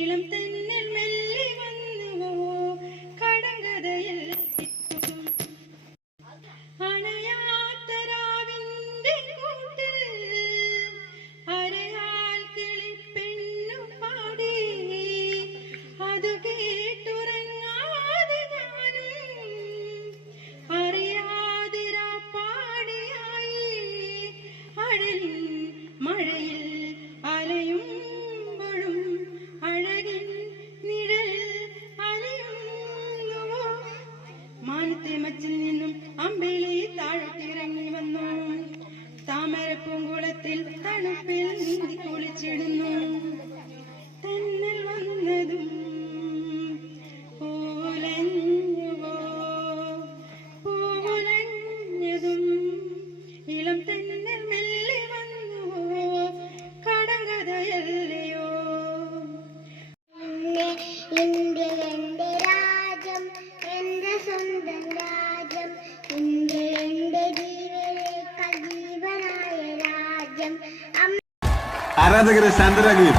ഇളം തെന്നൽ മെല്ലെ വന്നുവോ കടങ്കഥയിൽ അണയാത്തരാവിന്റെ കൂട്ടിൽ അരയാൽ കിളിപ്പെണ്ണു പാടുന്നു. ആരാധകരെ ശാന്തരാകുകയും